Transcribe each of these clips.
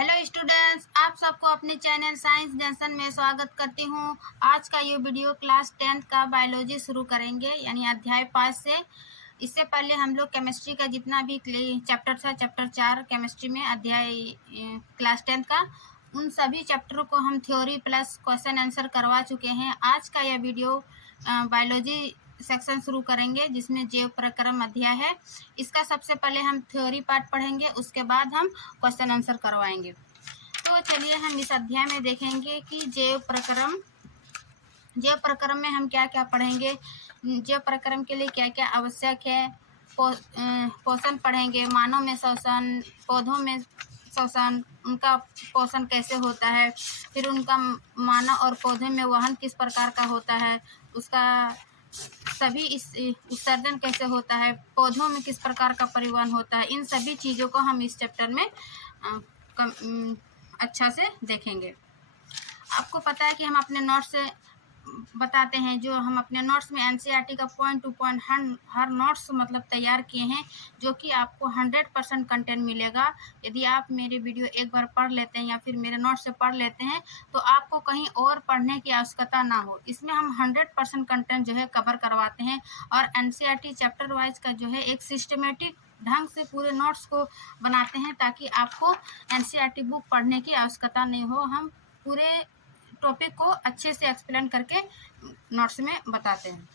Hello students, आप सबको अपने चैनल साइंस जंक्शन में स्वागत करती हूँ। आज का ये वीडियो क्लास 10th का बायोलॉजी शुरू करेंगे, यानी अध्याय 5 से। इससे पहले हम लोग केमिस्ट्री का जितना भी चैप्टर था, चैप्टर 4 केमिस्ट्री में अध्याय क्लास 10th का, उन सभी चैप्टरों को हम थ्योरी प्लस क्वेश्चन आंसर करवा चुके हैं। आज का यह वीडियो बायोलॉजी सेक्शन शुरू करेंगे, जिसमें जैव प्रक्रम अध्याय है। इसका सबसे पहले हम थ्योरी पार्ट पढ़ेंगे, उसके बाद हम क्वेश्चन आंसर करवाएंगे। तो चलिए हम इस अध्याय में देखेंगे कि जैव प्रक्रम में हम क्या क्या पढ़ेंगे, जैव प्रक्रम के लिए क्या क्या आवश्यक है। पोषण पढ़ेंगे, मानव में श्वसन, पौधों में श्वसन, उनका पोषण कैसे होता है, फिर उनका मानव और पौधे में वहन किस प्रकार का होता है, उसका सभी उत्सर्जन कैसे होता है, पौधों में किस प्रकार का परिवहन होता है। इन सभी चीज़ों को हम इस चैप्टर में अच्छा से देखेंगे। आपको पता है कि हम अपने नोट्स से बताते हैं, जो हम अपने नोट्स में एनसीईआरटी का पॉइंट टू पॉइंट हर नोट्स मतलब तैयार किए हैं, जो कि आपको 100% कंटेंट मिलेगा। यदि आप मेरे वीडियो एक बार पढ़ लेते हैं या फिर मेरे नोट्स से पढ़ लेते हैं, तो आपको कहीं और पढ़ने की आवश्यकता ना हो। इसमें हम 100% कंटेंट जो है कवर करवाते हैं, और एनसीईआरटी चैप्टर वाइज का जो है एक सिस्टमेटिक ढंग से पूरे नोट्स को बनाते हैं, ताकि आपको एनसीईआरटी बुक पढ़ने की आवश्यकता नहीं हो। हम पूरे टॉपिक को अच्छे से एक्सप्लेन करके नोट्स में बताते हैं।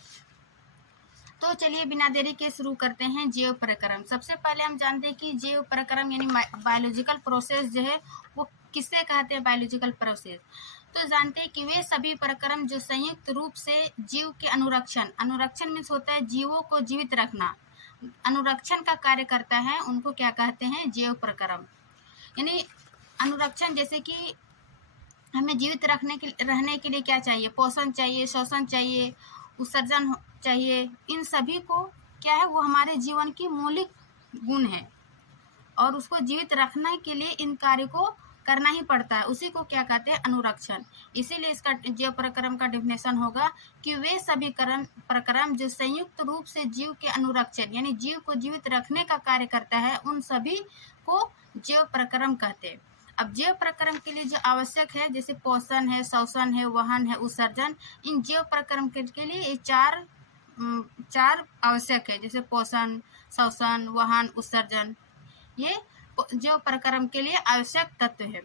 तो चलिए बिना देरी के शुरू करते हैं जैव प्रक्रम। सबसे पहले हम जानते हैं कि जैव प्रक्रम यानी बायोलॉजिकल प्रोसेस जो है वो किससे कहते हैं, बायोलॉजिकल प्रोसेस। तो जानते हैं कि वे सभी प्रक्रम जो संयुक्त रूप से जीव के अनुरक्षण मीन्स होता है जीवों को जीवित रखना, अनुरक्षण का कार्य करता है, उनको क्या कहते हैं, जैव प्रक्रम। यानी अनुरक्षण, जैसे कि हमें जीवित रहने के लिए क्या चाहिए, पोषण चाहिए, श्वसन चाहिए, उत्सर्जन चाहिए। इन सभी को क्या है, वो हमारे जीवन की मौलिक गुण है, और उसको जीवित रखने के लिए इन कार्य को करना ही पड़ता है। उसी को क्या कहते हैं, अनुरक्षण। इसीलिए इसका जैव प्रक्रम का डेफिनेशन होगा कि वे सभी प्रक्रम जो संयुक्त रूप से जीव के अनुरक्षण यानी जीव को जीवित रखने का कार्य करता है, उन सभी को जैव प्रक्रम कहते हैं। अब जैव प्रक्रम के लिए जो आवश्यक है, जैसे पोषण है, श्वसन है, वहन है, उत्सर्जन, इन जैव प्रक्रम के लिए ये चार आवश्यक है, जैसे पोषण, श्वसन, वहन, उत्सर्जन। ये जैव प्रक्रम के लिए आवश्यक तत्व है।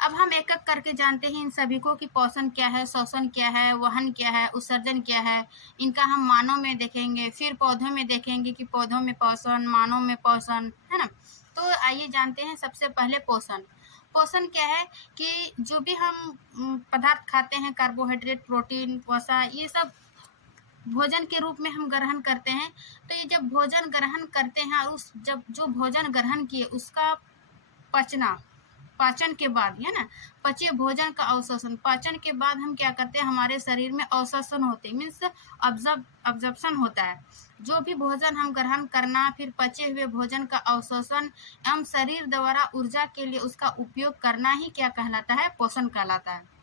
अब हम एक एक करके जानते हैं इन सभी को कि पोषण क्या है, श्वसन क्या है, वहन क्या है, उत्सर्जन क्या है। इनका हम मानव में देखेंगे, फिर पौधों में देखेंगे कि पौधों में पोषण, मानव में पोषण, है ना। तो आइए जानते हैं सबसे पहले पोषण। पोषण क्या है कि जो भी हम पदार्थ खाते हैं, कार्बोहाइड्रेट, प्रोटीन, वसा, ये सब भोजन के रूप में हम ग्रहण करते हैं। तो ये जब भोजन ग्रहण करते हैं, और जब जो भोजन ग्रहण किए उसका पाचन के बाद, है ना, पचे भोजन का अवशोषण, पाचन के बाद हम क्या करते हैं, हमारे शरीर में अवशोषण होते हैं, मीन्स अब्जॉर्प्शन होता है। जो भी भोजन हम ग्रहण करना, फिर पचे हुए भोजन का अवशोषण एवं शरीर द्वारा ऊर्जा के लिए उसका उपयोग करना ही क्या कहलाता है, पोषण कहलाता है।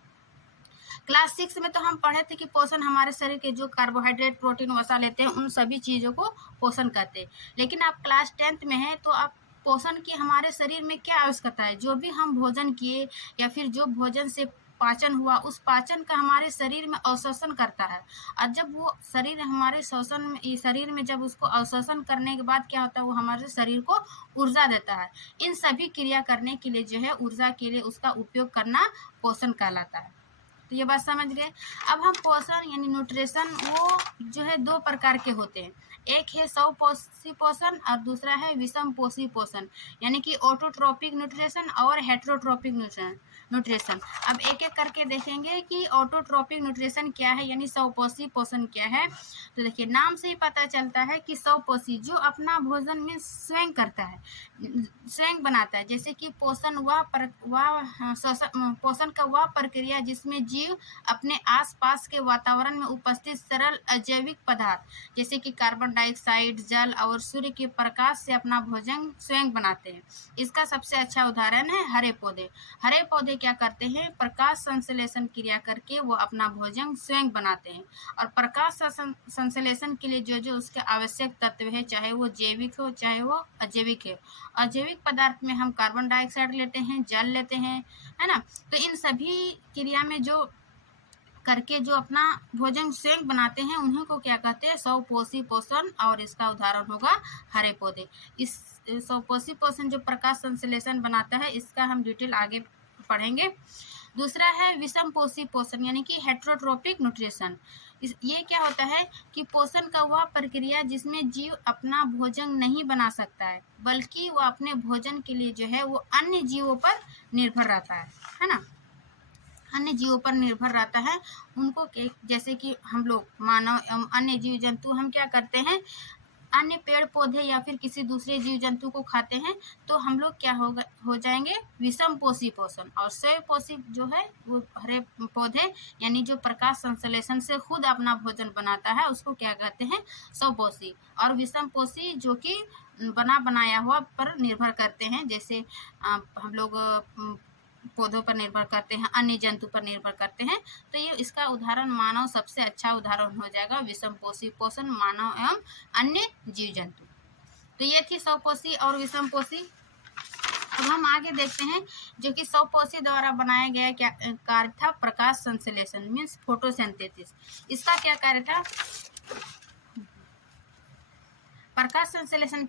क्लास 6 में तो हम पढ़े थे कि पोषण हमारे शरीर के जो कार्बोहाइड्रेट, प्रोटीन, वसा लेते हैं, उन सभी चीज़ों को पोषण कहते हैं। लेकिन आप क्लास 10th में हैं, तो आप पोषण की हमारे शरीर में क्या आवश्यकता है, जो भी हम भोजन किए या फिर जो भोजन से पाचन हुआ, उस पाचन का हमारे शरीर में अवशोषण करता है। और जब वो शरीर हमारे शरीर में जब उसको अवशोषण करने के बाद क्या होता है, वो हमारे शरीर को ऊर्जा देता है। इन सभी क्रिया करने के लिए जो है, ऊर्जा के लिए उसका उपयोग करना पोषण कहलाता है। तो ये बात समझ गए। अब हम पोषण यानी न्यूट्रिशन, वो जो है 2 प्रकार के होते हैं। एक है स्वपोषी पोषण और दूसरा है विषम पोषी पोषण, यानी कि ऑटोट्रोपिक न्यूट्रिशन और हेटेरोट्रोपिक न्यूट्रिशन। अब एक एक करके देखेंगे कि ऑटोट्रोपिक न्यूट्रिशन क्या है, यानी स्वपोषी पोषण क्या है। तो देखिए, नाम से ही पता चलता है कि स्वपोषी जो अपना भोजन में स्वयं करता है, स्वयं बनाता है। जैसे कि पोषण का वह प्रक्रिया जिसमें जीव अपने आसपास के वातावरण में उपस्थित सरल अजैविक पदार्थ जैसे कि कार्बन डाइऑक्साइड, जल और सूर्य के प्रकाश से अपना भोजन स्वयं बनाते हैं। इसका सबसे अच्छा उदाहरण है हरे पौधे। हरे पौधे क्या करते हैं, प्रकाश संश्लेषण क्रिया करके वो अपना भोजन स्वयं बनाते हैं। और प्रकाश संश्लेषण के लिए जो जो उसके आवश्यक तत्व है, चाहे वो जैविक हो चाहे वो अजैविक है। अजैविक पदार्थ में हम कार्बन डाइऑक्साइड लेते हैं, जल लेते हैं, है ना। तो इन सभी क्रिया में जो करके जो अपना भोजन स्वयं बनाते हैं उन्हीं को क्या कहते हैं, स्वपोषी पोषण। और इसका उदाहरण होगा हरे पौधे। इस स्वपोषी पोषण जो प्रकाश संश्लेषण बनाता है, इसका हम डिटेल आगे पढ़ेंगे। दूसरा है विषम पोषी पोषण यानी कि हेट्रोट्रोपिक न्यूट्रिशन। ये क्या होता है कि पोषण का वह प्रक्रिया जिसमें जीव अपना भोजन नहीं बना सकता है, बल्कि वो अपने भोजन के लिए जो है वो अन्य जीवों पर निर्भर रहता है ना। अन्य जीवों पर निर्भर रहता है। उनको जैसे कि हम लोग मानव एवं अन्य जीव जंतु हम क्या करते हैं, अन्य पेड़ पौधे या फिर किसी दूसरे जीव जंतु को खाते हैं, तो हम लोग क्या हो जाएंगे, विषम पोषी पोषण। और स्वपोषी जो है वो हरे पौधे यानी जो प्रकाश संश्लेषण से खुद अपना भोजन बनाता है उसको क्या कहते हैं, स्वपोषी। और विषम पोषी जो कि बना बनाया हुआ पर निर्भर करते हैं, जैसे हम लोग पौधों पर निर्भर करते हैं, अन्य जंतु पर निर्भर करते हैं। तो ये इसका उदाहरण मानव सबसे अच्छा उदाहरण हो जाएगा, विषम पोषी पोषण, मानव एवं अन्य जीव जंतु। तो ये थी स्वपोषी और विषम पोषी। अब हम आगे देखते हैं जो कि स्वपोषी द्वारा बनाया गया क्या कार्य था, प्रकाश संश्लेषण मीन्स फोटोसिंथेसिस। इसका क्या कार्य था, प्रकाश संश्लेषण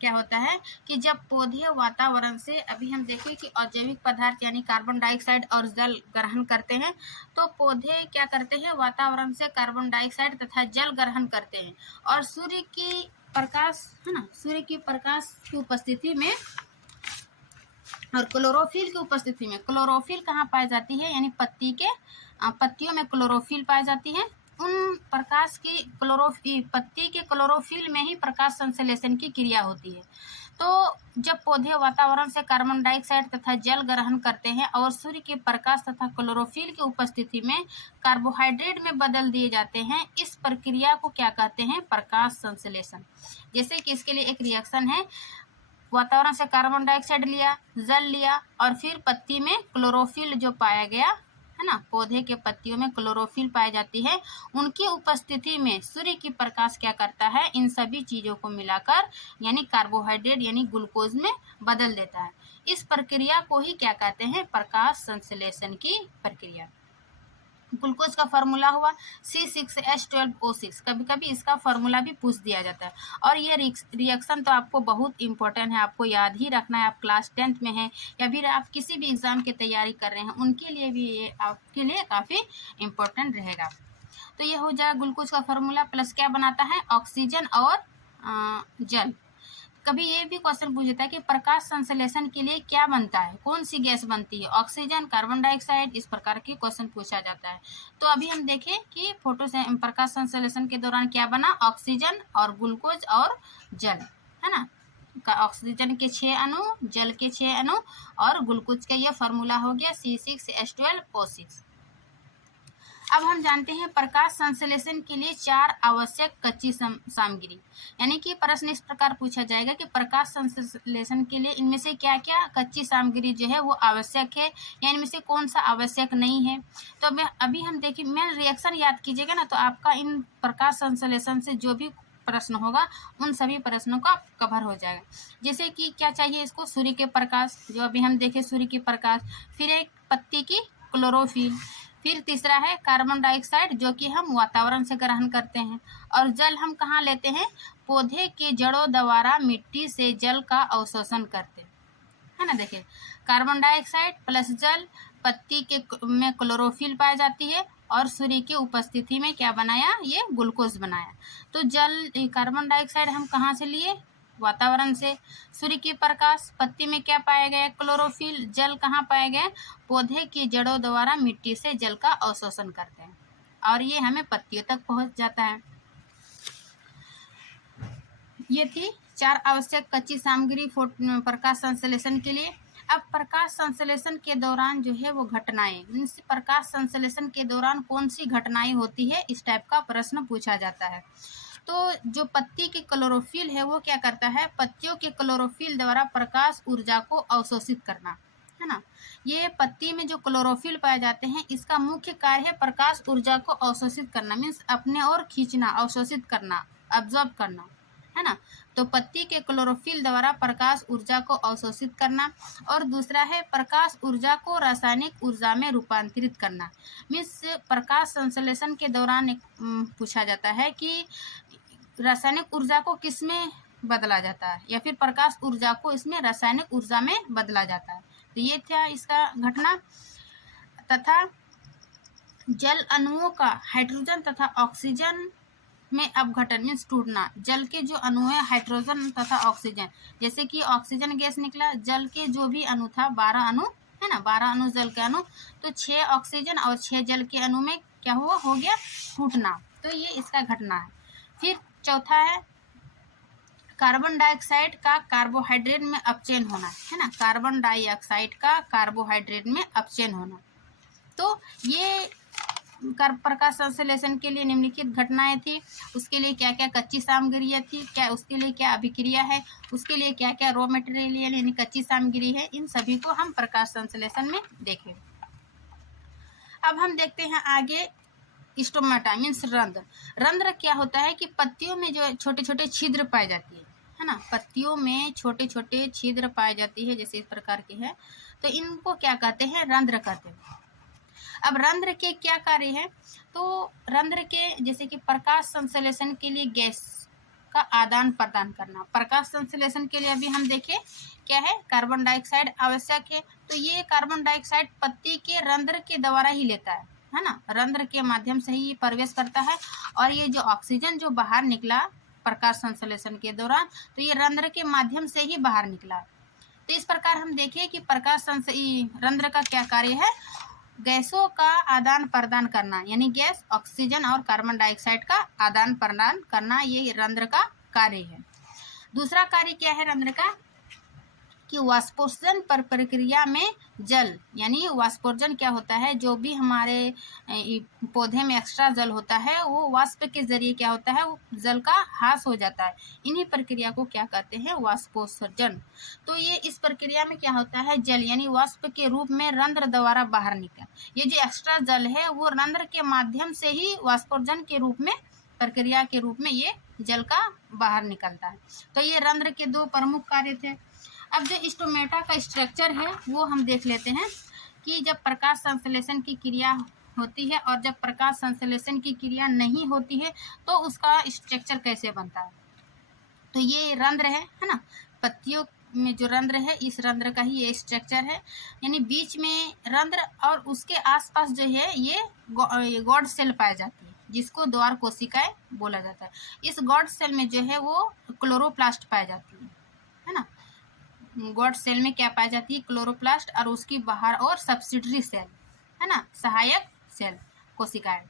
क्या होता है कि जब पौधे वातावरण से, अभी हम देखें कि अजैविक पदार्थ यानी कार्बन डाइऑक्साइड और जल ग्रहण करते हैं, तो पौधे क्या करते हैं, वातावरण से कार्बन डाइऑक्साइड तथा जल ग्रहण करते हैं और सूर्य की प्रकाश है ना, सूर्य की प्रकाश की उपस्थिति में और क्लोरोफिल की उपस्थिति में, क्लोरोफिल कहाँ पाई जाती है यानी पत्तियों में क्लोरोफिल पाई जाती है। उन प्रकाश की पत्ती के क्लोरोफिल में ही प्रकाश संश्लेषण की क्रिया होती है। तो जब पौधे वातावरण से कार्बन डाइऑक्साइड तथा जल ग्रहण करते हैं और सूर्य के प्रकाश तथा क्लोरोफिल की उपस्थिति में कार्बोहाइड्रेट में बदल दिए जाते हैं, इस प्रक्रिया को क्या कहते हैं, प्रकाश संश्लेषण। जैसे कि इसके लिए एक रिएक्शन है, वातावरण से कार्बन डाइऑक्साइड लिया, जल लिया और फिर पत्ती में क्लोरोफिल जो पाया गया है ना, पौधे के पत्तियों में क्लोरोफिल पाई जाती है, उनकी उपस्थिति में सूर्य की प्रकाश क्या करता है, इन सभी चीजों को मिलाकर यानी कार्बोहाइड्रेट यानी ग्लूकोज में बदल देता है। इस प्रक्रिया को ही क्या कहते हैं, प्रकाश संश्लेषण की प्रक्रिया। ग्लूकोज का फार्मूला हुआ C6H12O6। कभी कभी इसका फार्मूला भी पूछ दिया जाता है। और ये रिएक्शन तो आपको बहुत इंपॉर्टेंट है, आपको याद ही रखना है। आप क्लास 10th में हैं या फिर आप किसी भी एग्जाम की तैयारी कर रहे हैं, उनके लिए भी ये आपके लिए काफ़ी इम्पोर्टेंट रहेगा। तो ये हो जाए ग्लूकोज का फार्मूला प्लस क्या बनाता है, ऑक्सीजन और जल। कभी ये भी क्वेश्चन पूछ देता है कि प्रकाश संश्लेषण के लिए क्या बनता है, कौन सी गैस बनती है, ऑक्सीजन, कार्बन डाइऑक्साइड, इस प्रकार के क्वेश्चन पूछा जाता है। तो अभी हम देखें कि प्रकाश संश्लेषण के दौरान क्या बना, ऑक्सीजन और ग्लूकोज और जल, है ना। ऑक्सीजन के 6 अणु, जल के 6 अणु और ग्लूकोज का यह फार्मूला हो गया C6H12O6। अब हम जानते हैं प्रकाश संश्लेषण के लिए 4 आवश्यक कच्ची सामग्री, यानी कि प्रश्न इस प्रकार पूछा जाएगा कि प्रकाश संश्लेषण के लिए इनमें से क्या क्या कच्ची सामग्री जो है वो आवश्यक है या इनमें से कौन सा आवश्यक नहीं है। तो अभी हम देखिए, मेन रिएक्शन याद कीजिएगा ना, तो आपका इन प्रकाश संश्लेषण से जो भी प्रश्न होगा उन सभी प्रश्नों का कवर हो जाएगा। जैसे कि क्या चाहिए इसको, सूर्य के प्रकाश, जो अभी हम देखें सूर्य की प्रकाश, फिर एक पत्ती की क्लोरोफिल, फिर तीसरा है कार्बन डाइऑक्साइड जो कि हम वातावरण से ग्रहण करते हैं, और जल हम कहाँ लेते हैं, पौधे के जड़ों द्वारा मिट्टी से जल का अवशोषण करते हैं, है ना। देखिए कार्बन डाइऑक्साइड प्लस जल, पत्ती के में क्लोरोफिल पाई जाती है और सूर्य की उपस्थिति में क्या बनाया, ये ग्लूकोज बनाया। तो जल कार्बन डाइऑक्साइड हम कहाँ से लिए, वातावरण से, सूर्य की प्रकाश, पत्ती में क्या पाया गया, क्लोरोफिल, जल कहाँ पाया गया, पौधे की जड़ों द्वारा मिट्टी से जल का अवशोषण करते हैं और ये हमें पत्तियों तक पहुंच जाता है। ये थी 4 आवश्यक कच्ची सामग्री प्रकाश संश्लेषण के लिए। अब प्रकाश संश्लेषण के दौरान जो है वो घटनाएं, मीन्स प्रकाश संश्लेषण के दौरान कौन सी घटनाएं होती है, इस टाइप का प्रश्न पूछा जाता है। तो जो पत्ती की क्लोरोफिल है वो क्या करता है, पत्तियों के क्लोरोफिल द्वारा प्रकाश ऊर्जा को अवशोषित करना, है ना। ये पत्ती में जो क्लोरोफिल पाए जाते हैं इसका मुख्य कार्य है प्रकाश ऊर्जा को अवशोषित करना, मीन्स अपने ओर खींचना, अवशोषित करना, अब्जॉर्ब करना, है ना। तो पत्ती के क्लोरोफिल द्वारा प्रकाश ऊर्जा को अवशोषित करना। और दूसरा है प्रकाश ऊर्जा को रासायनिक ऊर्जा में रूपांतरित करना, मीन्स प्रकाश संश्लेषण के दौरान पूछा जाता है कि रासायनिक ऊर्जा को किस में बदला जाता है, या फिर प्रकाश ऊर्जा को इसमें रासायनिक ऊर्जा में बदला जाता है। तो ये था इसका घटना। तथा जल अणुओं का हाइड्रोजन तथा ऑक्सीजन में अपघटन, मीन्स टूटना। जल के जो अणु है हाइड्रोजन तथा ऑक्सीजन, जैसे कि ऑक्सीजन गैस निकला, जल के जो भी अणु था 12 अणु है ना, 12 अणु जल के अणु, तो 6 ऑक्सीजन और 6 जल के अणु में क्या हुआ, हो गया टूटना। तो ये इसका घटना है। फिर चौथा है कार्बन डाइऑक्साइड का कार्बोहाइड्रेट में अपचयन होना, है ना, कार्बन डाइऑक्साइड का कार्बोहाइड्रेट में अपचयन होना। तो ये प्रकाश संश्लेषण के लिए निम्नलिखित घटनाएं थी। उसके लिए क्या क्या कच्ची सामग्रियाँ थी, क्या उसके लिए क्या अभिक्रिया है, उसके लिए क्या क्या रॉ मटेरियल यानी कच्ची सामग्री है, इन सभी को हम प्रकाश संश्लेषण में देखें। अब हम देखते हैं आगे स्टोमाटा मीन्स रंध्र। रंध्र क्या होता है कि पत्तियों में जो छोटे छोटे छिद्र पाए जाती है ना, पत्तियों में छोटे छोटे छिद्र पाए जाती है, जैसे इस प्रकार के है, तो इनको क्या कहते हैं, रंध्र कहते हैं। अब रंध्र के क्या कार्य है, तो रंध्र के जैसे कि प्रकाश संश्लेषण के लिए गैस का आदान प्रदान करना। प्रकाश संश्लेषण के लिए अभी हम देखें क्या है, कार्बन डाइऑक्साइड आवश्यक है। तो ये कार्बन डाइऑक्साइड पत्ती के रंध्र के द्वारा ही लेता है ना, रंध्र के माध्यम से ही प्रवेश करता है। और ये जो ऑक्सीजन जो बाहर निकला प्रकाश संश्लेषण के दौरान, तो ये रंध्र के माध्यम से ही बाहर निकला। तो इस प्रकार हम देखें कि प्रकाश रंध्र का क्या कार्य है, गैसों का आदान प्रदान करना, यानी गैस, ऑक्सीजन और कार्बन डाइऑक्साइड का आदान प्रदान करना, ये रंध्र का कार्य है। दूसरा कार्य क्या है रंध्र का, कि वाष्पोत्सर्जन पर प्रक्रिया में जल, यानी वाष्पोत्सर्जन क्या होता है, जो भी हमारे पौधे में एक्स्ट्रा जल होता है वो वाष्प के जरिए क्या होता है, वो जल का ह्रास हो जाता है। इन्हीं प्रक्रिया को क्या कहते हैं, वाष्पोत्सर्जन। तो ये इस प्रक्रिया में क्या होता है, जल यानी वाष्प के रूप में रंध्र द्वारा बाहर निकला। ये जो एक्स्ट्रा जल है वो रंध्र के माध्यम से ही वाष्पोत्सर्जन के रूप में, प्रक्रिया के रूप में ये जल का बाहर निकलता है। तो ये रंध्र के 2 प्रमुख कार्य थे। अब जो स्टोमेटा का स्ट्रक्चर है वो हम देख लेते हैं कि जब प्रकाश संश्लेषण की क्रिया होती है और जब प्रकाश संश्लेषण की क्रिया नहीं होती है तो उसका स्ट्रक्चर कैसे बनता है। तो ये रंध्र है ना, पत्तियों में जो रंध्र है इस रंध्र का ही ये स्ट्रक्चर है, यानी बीच में रंध्र और उसके आसपास जो है ये गॉड सेल पाई जाती है, जिसको द्वार कोशिकाएं बोला जाता है। इस गॉड सेल में जो है वो क्लोरोप्लास्ट पाई जाती है ना, गॉड सेल में क्या पाई जाती है, क्लोरोप्लास्ट, और उसकी बाहर और सब्सिडरी सेल, है ना, सहायक सेल कोशिकाएं।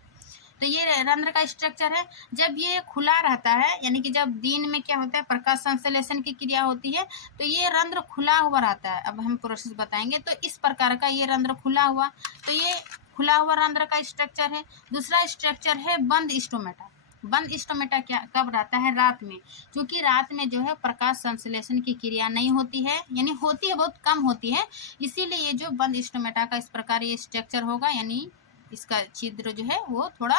तो ये रंध्र का स्ट्रक्चर है। जब ये खुला रहता है, यानी कि जब दिन में क्या होता है, प्रकाश संश्लेषण की क्रिया होती है, तो ये रंध्र खुला हुआ रहता है। अब हम प्रोसेस बताएंगे। तो इस प्रकार का ये रंध्र खुला हुआ, तो ये खुला हुआ रंध्र का स्ट्रक्चर है। दूसरा स्ट्रक्चर है बंद स्टोमेटा। बंद स्टोमेटा क्या कब रहता है, रात में, क्योंकि रात में जो है प्रकाश संश्लेषण की क्रिया नहीं होती है, यानी होती है बहुत कम होती है, इसीलिए ये जो बंद स्टोमेटा का इस प्रकार ये स्ट्रक्चर होगा, यानी इसका छिद्र जो है वो थोड़ा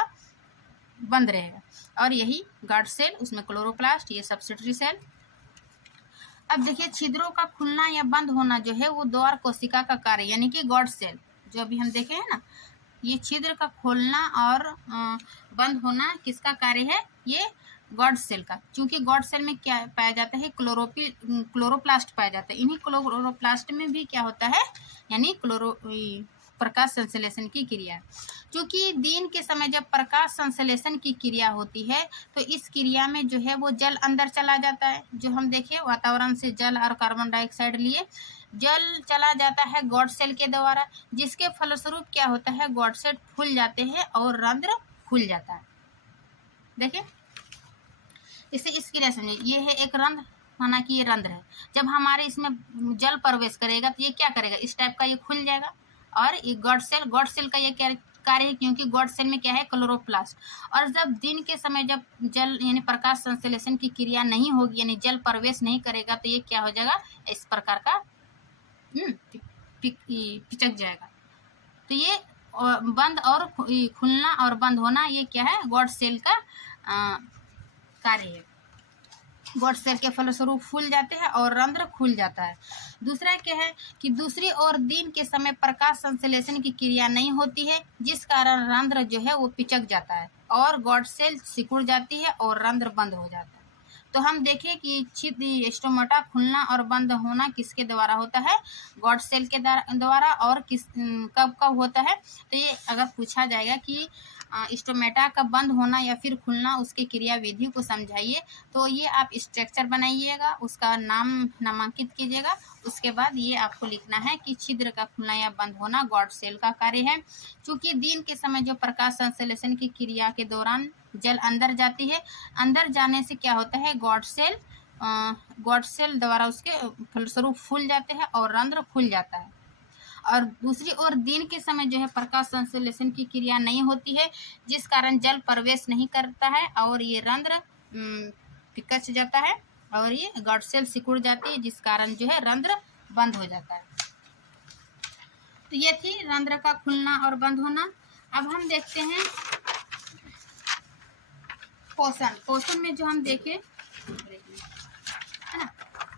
बंद रहेगा। और यही गार्ड सेल, उसमें क्लोरोप्लास्ट, ये सब्सिडरी सेल। अब देखिए छिद्रों का खुलना या बंद होना जो है वो द्वार कोशिका का कार्य, यानी कि गॉड सेल जो अभी हम देखे हैं ना, ये छिद्र का खोलना और बंद होना किसका कार्य है, ये गॉड सेल का। क्योंकि गॉड सेल में क्या पाया जाता है, क्लोरोप्लास्ट पाया जाता है। इन्हीं क्लोरोप्लास्ट में भी क्या होता है, यानी प्रकाश संश्लेषण की क्रिया। क्योंकि दिन के समय जब प्रकाश संश्लेषण की क्रिया होती है तो इस क्रिया में जो है वो जल अंदर चला जाता है। जो हम देखें वातावरण से जल और कार्बन डाइऑक्साइड लिए जल चला जाता है गॉड सेल के द्वारा, जिसके फलस्वरूप क्या होता है, गॉड सेल फूल जाते हैं और रंध्र खुल जाता है। देखिए इसे इस क्रिया समझिए, ये है एक रंध्र, माना कि ये रंध्र है, जब हमारे इसमें जल प्रवेश करेगा तो ये क्या करेगा, इस टाइप का ये खुल जाएगा। और ये गॉड सेल का ये क्या कार्य है, क्योंकि गॉड सेल में क्या है, क्लोरोप्लास्ट। और जब दिन के समय जब जल यानी प्रकाश संश्लेषण की क्रिया नहीं होगी, यानी जल प्रवेश नहीं करेगा, तो ये क्या हो जाएगा, इस प्रकार का पिचक जाएगा। तो ये बंद और खुलना और बंद होना, ये क्या है, गॉड सेल का कार्य है। गॉड सेल के फलस्वरूप फूल जाते हैं और रंध्र खुल जाता है। दूसरा क्या है कि दूसरी ओर दिन के समय प्रकाश संश्लेषण की क्रिया नहीं होती है, जिस कारण रंध्र जो है वो पिचक जाता है और गॉड सेल सिकुड़ जाती है और रंध्र बंद हो जाता है। तो हम देखें कि छिद्र स्टोमेटा खुलना और बंद होना किसके द्वारा होता है, गॉड सेल के द्वारा। और किस कब कब होता है, तो ये अगर पूछा जाएगा कि स्टोमेटा का बंद होना या फिर खुलना, उसकी क्रिया विधि को समझाइए, तो ये आप स्ट्रक्चर बनाइएगा, उसका नाम नामांकित कीजिएगा। उसके बाद ये आपको लिखना है कि छिद्र का खुलना या बंद होना गॉड सेल का कार्य है। चूंकि दिन के समय जो प्रकाश संश्लेषण की क्रिया के दौरान जल अंदर जाती है, अंदर जाने से क्या होता है, गॉड सेल द्वारा उसके फलस्वरूप फूल जाते हैं और रंध्र खुल जाता है। और दूसरी ओर दिन के समय जो है प्रकाश संश्लेषण की क्रिया नहीं होती है, जिस कारण जल प्रवेश नहीं करता है और ये रंध्र पिकच जाता है और ये गॉड सेल सिकुड़ जाती है, जिस कारण जो है रंध्र बंद हो जाता है। तो ये थी रंध्र का खुलना और बंद होना। अब हम देखते हैं पोषण में जो हम देखे है ना,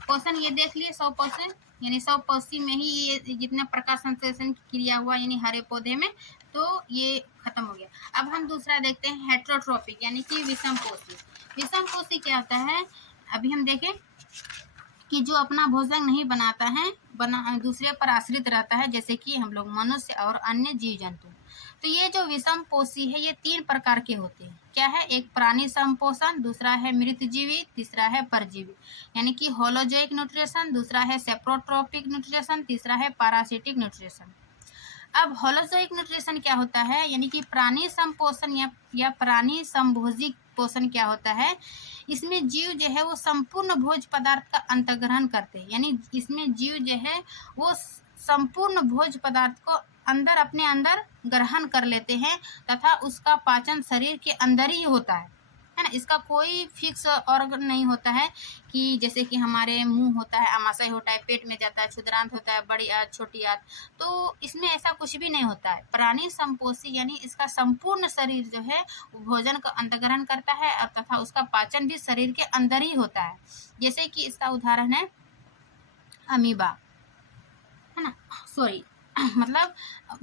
पोषण ये देख लिए 100%, यानी 100% में ही ये जितना प्रकाश संश्लेषण की क्रिया हुआ यानी हरे पौधे में, तो ये खत्म हो गया। अब हम दूसरा देखते हैं हेट्रोट्रोपिक यानी कि विषमपोषी। विषमपोषी क्या होता है, अभी हम देखें कि जो अपना भोजन नहीं बनाता है, दूसरे पर आश्रित रहता है, जैसे कि हम लोग मनुष्य और अन्य जीव जंतु। तो ये जो विषमपोषी है ये 3 प्रकार के होते हैं। क्या है, एक प्राणी संपोषण, दूसरा है मृतजीवी, तीसरा है परजीवी यानी कि होलोजोइक न्यूट्रिशन, दूसरा है सेप्रोट्रोपिक न्यूट्रिशन, तीसरा है पैरासिटिक न्यूट्रिशन। अब होलोजोइक न्यूट्रिशन क्या होता है, यानी कि प्राणी संपोषण या प्राणी संभोजिक पोषण क्या होता है, इसमें जीव जो है वो संपूर्ण भोज्य पदार्थ का अंतर्ग्रहण करते हैं, यानी इसमें जीव जो है वो संपूर्ण भोज्य पदार्थ को अपने अंदर ग्रहण कर लेते हैं तथा उसका पाचन शरीर के अंदर ही होता है ना। इसका कोई फिक्स ऑर्गन नहीं होता है कि जैसे कि हमारे मुंह होता है, आमाशय होता है, पेट में जाता है, क्षुद्रांत होता है, बड़ी आंत, छोटी आंत, तो इसमें ऐसा कुछ भी नहीं होता है। प्राणी संपोषी यानी इसका संपूर्ण शरीर जो है भोजन का अंतर्ग्रहण करता है और तथा उसका पाचन भी शरीर के अंदर ही होता है। जैसे कि इसका उदाहरण है अमीबा, है ना, सॉरी मतलब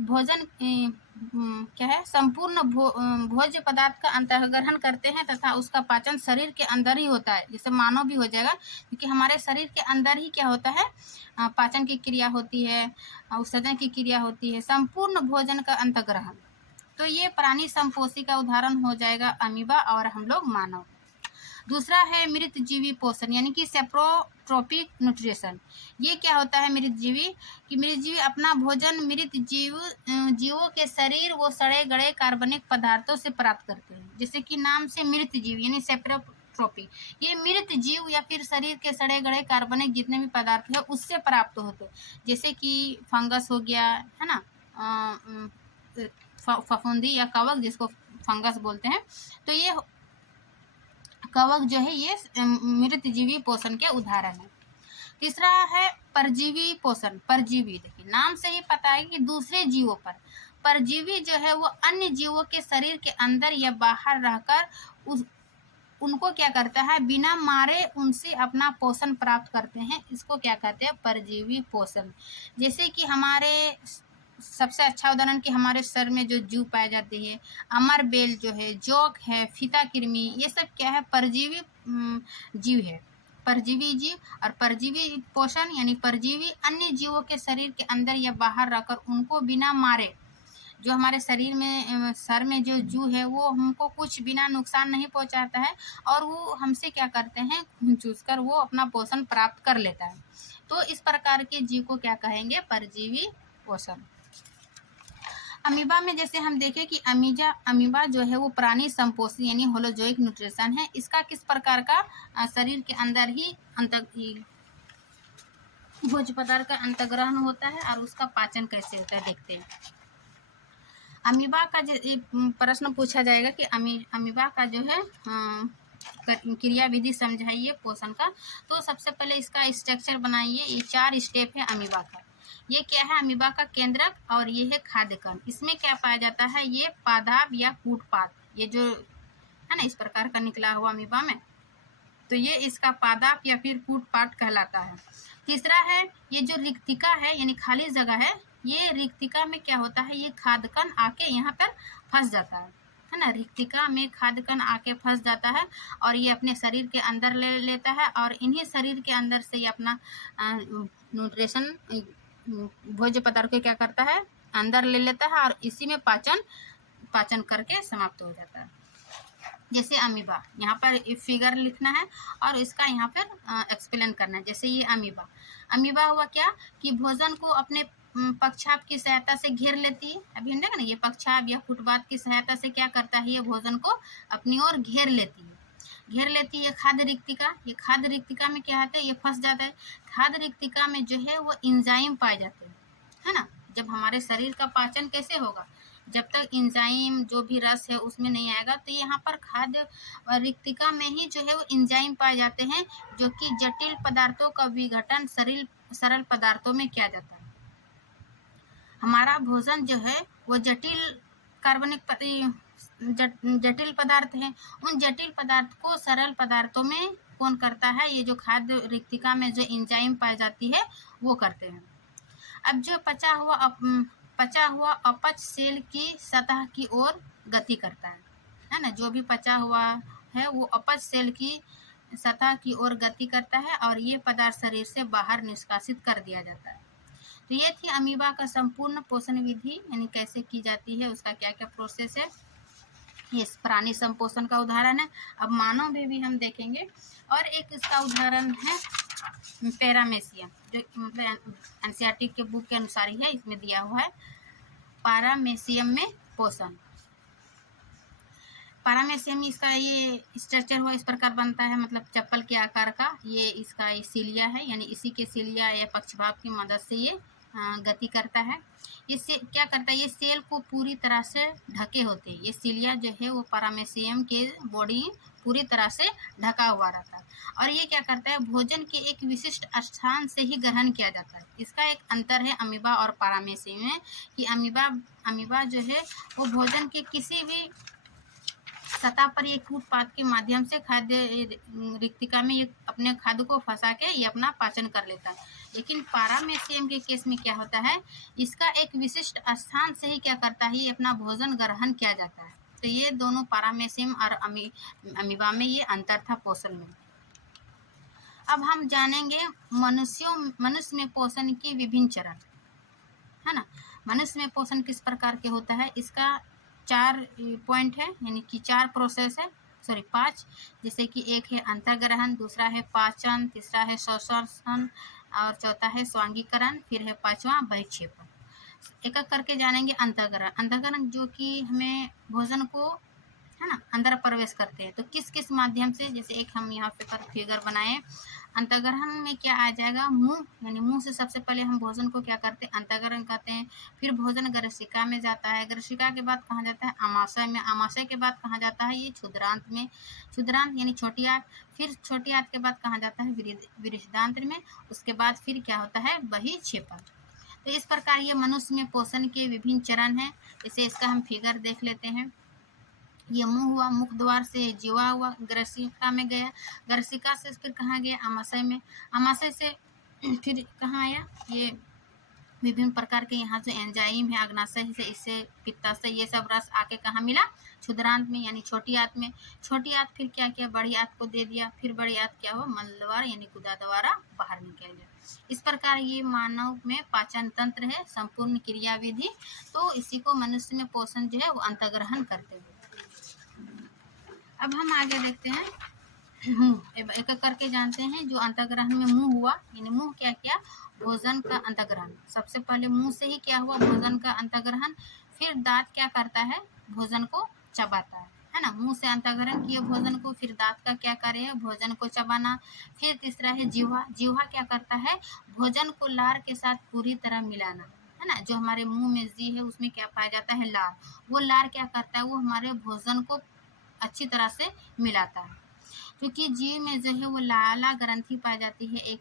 भोजन क्या है, संपूर्ण भोज्य पदार्थ का अंतर्ग्रहण करते हैं तथा उसका पाचन शरीर के अंदर ही होता है। जैसे मानव भी हो जाएगा, क्योंकि हमारे शरीर के अंदर ही क्या होता है, पाचन की क्रिया होती है, उत्सर्जन की क्रिया होती है, संपूर्ण भोजन का अंतर्ग्रहण। तो ये प्राणी संपोषी का उदाहरण हो जाएगा अमीबा और हम लोग मानव। दूसरा है मृतजीवी पोषण यानी कि सेप्रोट्रोपिक न्यूट्रिशन। ये क्या होता है मृतजीवी, कि मृतजीवी अपना भोजन मृत जीवों के शरीर वो सड़े गड़े कार्बनिक पदार्थों से प्राप्त करते हैं। जैसे कि नाम से मृतजीव यानी सेप्रोट्रोपिक, ये मृत जीव या फिर शरीर के सड़े गड़े कार्बनिक जितने भी पदार्थ है उससे प्राप्त होते हैं। जैसे कि फंगस हो गया, है ना, फफूंदी या कवक जिसको फंगस बोलते हैं, तो ये कवक जो है ये मृतजीवी पोषण के उदाहरण है। तीसरा है परजीवी पोषण। परजीवी देखिए नाम से ही पता है कि दूसरे जीवों पर, परजीवी जो है वो अन्य जीवों के शरीर के अंदर या बाहर रहकर उनको क्या करता है, बिना मारे उनसे अपना पोषण प्राप्त करते हैं। इसको क्या कहते हैं, परजीवी पोषण। जैसे कि हमारे सबसे अच्छा उदाहरण कि हमारे सर में जो जू पाई जाती है, अमरबेल जो है, जोंक है, फीता कृमि, ये सब क्या है, परजीवी जीव है, परजीवी जीव। और परजीवी पोषण यानी परजीवी अन्य जीवों के शरीर के अंदर या बाहर रहकर उनको बिना मारे, जो हमारे शरीर में सर में जो जू है वो हमको कुछ बिना नुकसान नहीं पहुंचाता है और वो हमसे क्या करते हैं, खून चूसकर वो अपना पोषण प्राप्त कर लेता है। तो इस प्रकार के जीव को क्या कहेंगे, परजीवी पोषण। अमीबा में जैसे हम देखें कि अमीबा जो है वो प्राणी संपोषी यानी होलोजोइक न्यूट्रिशन है। इसका किस प्रकार का शरीर के अंदर ही भोज्य पदार्थ का अंतर्ग्रहण होता है और उसका पाचन कैसे होता है देखते हैं। अमीबा का प्रश्न पूछा जाएगा कि अमीबा का जो है क्रिया विधि समझाइए पोषण का। तो सबसे पहले इसका स्ट्रक्चर बनाइए। ये 4 स्टेप है अमीबा का। ये क्या है? अमीबा का केंद्रक और ये है खाद्य कण। इसमें क्या पाया जाता है? ये पादाप या कूटपाद, ये जो है ना इस प्रकार का निकला हुआ अमीबा में, तो ये इसका पादाप या फिर कूटपाद कहलाता है। तीसरा है ये जो रिक्तिका है यानी खाली जगह है, ये रिक्तिका में क्या होता है? ये खाद्य कण आके यहाँ पर फंस जाता है ना। रिक्तिका में खाद्य कण आके फंस जाता है और ये अपने शरीर के अंदर ले लेता है और इन्हीं शरीर के अंदर से ये अपना न्यूट्रिशन भोज्य पदार्थ को क्या करता है? अंदर ले लेता है और इसी में पाचन करके समाप्त हो जाता है। जैसे अमीबा, यहाँ पर फिगर लिखना है और इसका यहाँ पर एक्सप्लेन करना है। जैसे ये अमीबा हुआ क्या कि भोजन को अपने पक्षाभ की सहायता से घेर लेती है। अभी हम देखें ना, ये पक्षाभ या फुटपाथ की सहायता से क्या करता है? ये भोजन को अपनी ओर घेर लेती है। खाद्य रिक्तिका, ये खाद्य रिक्तिका में क्या होता है? ये फंस जाता है। खाद्य रिक्तिका में जो है वो एंजाइम पाए जाते हैं, है ना। जब हमारे शरीर का पाचन कैसे होगा? जब तक एंजाइम जो भी रस है उसमें नहीं आएगा। तो यहाँ पर खाद्य रिक्तिका में ही जो है वो एंजाइम पाए जाते हैं जो कि जटिल पदार्थों का विघटन सरल पदार्थों में किया जाता है। हमारा भोजन जो है वो जटिल पदार्थ है। उन जटिल पदार्थ को सरल पदार्थों में कौन करता है? ये जो खाद्य रिक्तिका में जो एंजाइम पाई जाती है वो करते हैं। अब जो पचा हुआ अपच सेल की सतह की ओर गति करता है ना। जो भी पचा हुआ है वो अपच सेल की सतह की ओर गति करता है और ये पदार्थ शरीर से बाहर निष्कासित कर दिया जाता है। तो ये थी अमीबा का संपूर्ण पोषण विधि, यानी कैसे की जाती है, उसका क्या क्या प्रोसेस है। ये प्राणी संपोषण का उदाहरण है। अब मानव में भी हम देखेंगे और एक इसका उदाहरण है पैरामेसियम, जो एनसीईआरटी के बुक के अनुसार ही है, इसमें दिया हुआ है। पैरामेसियम में पोषण। पैरामेसियम इसका ये स्ट्रक्चर हुआ इस प्रकार बनता है, मतलब चप्पल के आकार का। ये इसका सिलिया है, यानी इसी के सिलिया या पक्षभाग की मदद से ये गति करता है। इससे क्या करता है? ये सेल को पूरी तरह से ढके होते हैं। ये सिलिया जो है वो पैरामेसियम के बॉडी पूरी तरह से ढका हुआ रहता है और ये क्या करता है? भोजन के एक विशिष्ट स्थान से ही ग्रहण किया जाता है। इसका एक अंतर है अमीबा और पैरामेसियम में कि अमीबा जो है वो भोजन के किसी भी सतह पर ये कूटपाद के माध्यम से खाद्य रिक्तिका में ये अपने खाद्य को फंसा के ये अपना पाचन कर लेता है। लेकिन पैरामेसियम के केस में क्या होता है? इसका एक विशिष्ट स्थान से ही क्या करता है? ये अपना भोजन ग्रहण किया जाता है। तो ये दोनों पैरामेसियम और अमीबा में ये अंतर था पोषण में। अब हम जानेंगे मनुष्य में पोषण की विभिन्न चरण, है ना। मनुष्य में पोषण किस प्रकार के होता है? इसका 4 पॉइंट है, यानी कि 4 प्रोसेस है, 5। जैसे कि एक है अंतर्ग्रहण, दूसरा है पाचन, तीसरा है श्वसन और चौथा है स्वांगीकरण, फिर है 5वां बहिक्षेपण। एक एक करके जानेंगे। अंतर्ग्रहण जो कि हमें भोजन को, है ना, अंदर प्रवेश करते हैं। तो किस किस माध्यम से? जैसे एक हम यहाँ पे फिगर बनाए। अंतर्ग्रहण में क्या आ जाएगा? मुंह, यानी मुंह से सबसे पहले हम भोजन को क्या करते हैं? अंतर्ग्रहण करते हैं। फिर भोजन ग्रसिका में जाता है। ग्रसिका के बाद कहाँ जाता है? आमाशय में। आमाशय के बाद कहाँ जाता है? ये क्षुद्रांत में। क्षुद्रांत यानी छोटी आंत। फिर छोटी आंत के बाद कहाँ जाता है? बृहदांत्र में। उसके बाद फिर क्या होता है? बहिक्षेपण। तो इस प्रकार ये मनुष्य में पोषण के विभिन्न चरण हैं। जैसे इसका हम फिगर देख लेते हैं। ये मुंह हुआ, मुख द्वार से जीवा हुआ, ग्रसिका में गया, ग्रसिका से फिर कहाँ गया? आमाशय में। आमाशय से फिर कहाँ आया? ये विभिन्न प्रकार के यहाँ जो एंजाइम है अग्नाशय से, इससे पित्ताशय, ये सब रस आके कहाँ मिला? क्षुद्रांत में, यानी छोटी आंत में। छोटी आंत फिर क्या किया? बड़ी आंत को दे दिया। फिर बड़ी आंत क्या हुआ? मल द्वारा यानी गुदा द्वारा बाहर निकल गया। इस प्रकार ये मानव में पाचन तंत्र है, संपूर्ण क्रिया विधि। तो इसी को मनुष्य में पोषण जो है वो अंतर्ग्रहण करते हुए। अब हम आगे देखते हैं मुंह। एक एक करके जानते हैं। जो अंतर्ग्रहण में मुंह हुआ, यानी मुंह क्या किया? भोजन का अंतग्रहण। सबसे पहले मुंह से ही क्या हुआ, भोजन का अंतग्रहण। फिर दांत क्या करता है, भोजन को चबाता है ना। मुंह से अंतग्रहण किए भोजन को, फिर दांत का क्या कार्य है, भोजन को चबाना। फिर तीसरा है जिह्वा। जिह्वा क्या करता है, भोजन को लार के साथ पूरी तरह मिलाना, है ना। जो हमारे मुंह में जी है उसमें क्या पाया जाता है, लार। वो लार क्या करता है, वो हमारे भोजन को अच्छी तरह से मिलाता है। क्योंकि जीभ में जो है वो लाला ग्रंथि पाई जाती है। एक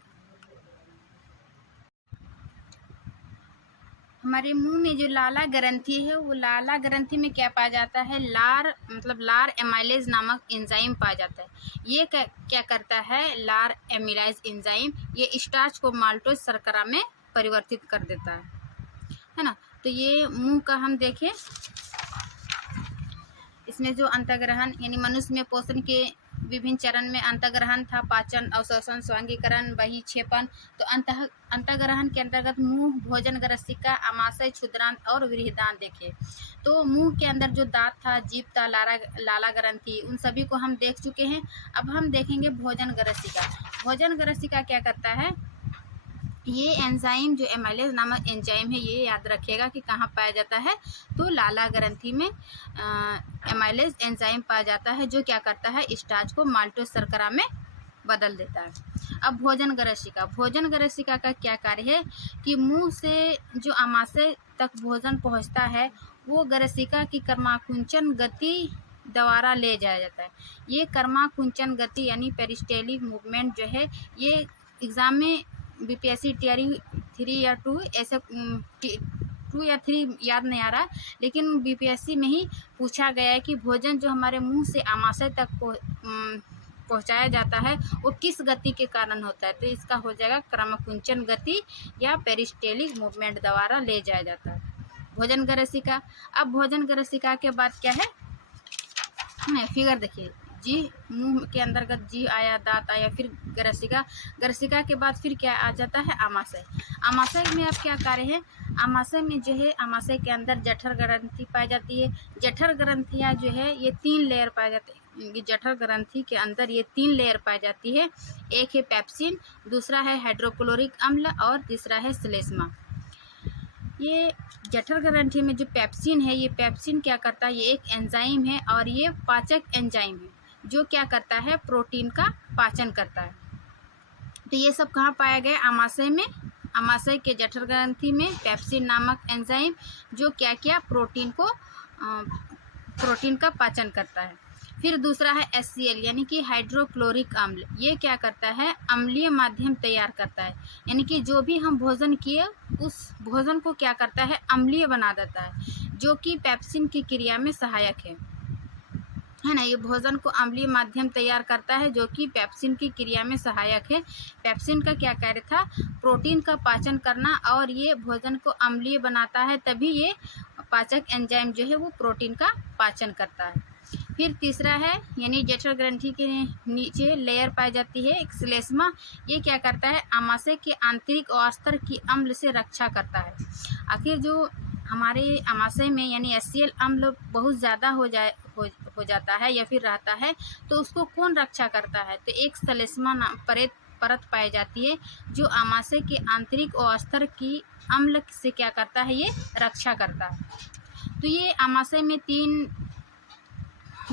हमारे मुंह में जो लाला ग्रंथि है, वो लाला ग्रंथि में क्या पाया जाता है, लार मतलब लार एमाइलेज नामक एंजाइम पाया जाता है। ये क्या करता है, लार एमिलाइज एंजाइम, ये स्टार्च को माल्टोज शर्करा में परिवर्तित कर देता है ना। तो ये मुंह का हम देखें, इसमें जो अंतग्रहण यानी मनुष्य में पोषण के विभिन्न चरण में अंतग्रहण था, पाचन, अवशोषण, स्वांगीकरण, बहिक्षेपण। तो अंतग्रहण के अंतर्गत मुंह, भोजन ग्रसिका, आमाशय, क्षुद्रांत और वृहदांत देखे। तो मुंह के अंदर जो दांत था, जीभ था, लाला ग्रंथि, उन सभी को हम देख चुके हैं। अब हम देखेंगे भोजन ग्रसिका। भोजन ग्रसिका क्या करता है, ये एंजाइम जो एमाइलेज नामक एंजाइम है, ये याद रखिएगा कि कहाँ पाया जाता है, तो लाला ग्रंथि में एमाइलेज एंजाइम पाया जाता है, जो क्या करता है, स्टार्च को माल्टोज शर्करा में बदल देता है। अब भोजन ग्रसिका। भोजन ग्रसिका का क्या कार्य है कि मुंह से जो आमाशय तक भोजन पहुंचता है, वो ग्रसिका की कर्माकुंचन गति द्वारा ले जाया जाता है। ये कर्माकुंचन गति यानी पेरिस्टेलिक मूवमेंट जो है, ये एग्जाम में बीपीएससी तैयारी 3 या 2 ऐसे 2 या 3 याद नहीं आ रहा, लेकिन बीपीएससी में ही पूछा गया है कि भोजन जो हमारे मुंह से आमाशय तक पहुंचाया जाता है, वो किस गति के कारण होता है। तो इसका हो जाएगा क्रमकुंचन गति या पेरिस्टेलिक मूवमेंट द्वारा ले जाया जाता है, भोजन ग्रसिका। अब भोजन ग्रसिका के बाद क्या है, फिगर देखिए, जी मुंह के अंतर्गत जी आया, दांत आया, फिर ग्रसिका। ग्रसिका के बाद फिर क्या आ जाता है, आमाशय। आमाशय में अब क्या कार्य है, आमाशय में जो है, आमाशय के अंदर जठर ग्रंथि पाई जाती है। जठर ग्रंथियाँ जो है ये 3 लेयर पाई जाती है। जठर ग्रंथि के अंदर ये 3 लेयर पाई जाती है। एक है पेप्सिन, दूसरा है हाइड्रोक्लोरिक अम्ल और तीसरा है श्लेष्मा। ये जठर ग्रंथि में जो पेप्सिन है, ये पेप्सिन क्या करता है, ये एक एंजाइम है और ये पाचक एंजाइम है, जो क्या करता है, प्रोटीन का पाचन करता है। तो ये सब कहाँ पाया गया, आमाशय में। आमाशय के जठर ग्रंथि में पेप्सिन नामक एंजाइम जो क्या किया, प्रोटीन का पाचन करता है। फिर दूसरा है HCl यानी कि हाइड्रोक्लोरिक अम्ल। ये क्या करता है, अम्लीय माध्यम तैयार करता है, यानी कि जो भी हम भोजन किए उस भोजन को क्या करता है, अम्लीय बना देता है, जो कि पेप्सिन की क्रिया में सहायक है ना। ये भोजन को अम्लीय माध्यम तैयार करता है, जो कि पेप्सिन की क्रिया में सहायक है। पेप्सिन का क्या कार्य था, प्रोटीन का पाचन करना, और ये भोजन को अम्लीय बनाता है, तभी ये पाचक एंजाइम जो है वो प्रोटीन का पाचन करता है। फिर तीसरा है, यानी जठर ग्रंथि के नीचे लेयर पाई जाती है एक श्लेष्मा। ये क्या करता है, आमाशय के आंतरिक और स्तर की अम्ल से रक्षा करता है। आखिर जो हमारे आमाशय में यानी HCl अम्ल बहुत ज़्यादा हो जाता है या फिर रहता है, तो उसको कौन रक्षा करता है, तो एक श्लेष्मा परत पाई जाती है, जो आमाशय के आंतरिक और स्तर की अम्ल से क्या करता है, ये रक्षा करता है। तो ये आमाशय में 3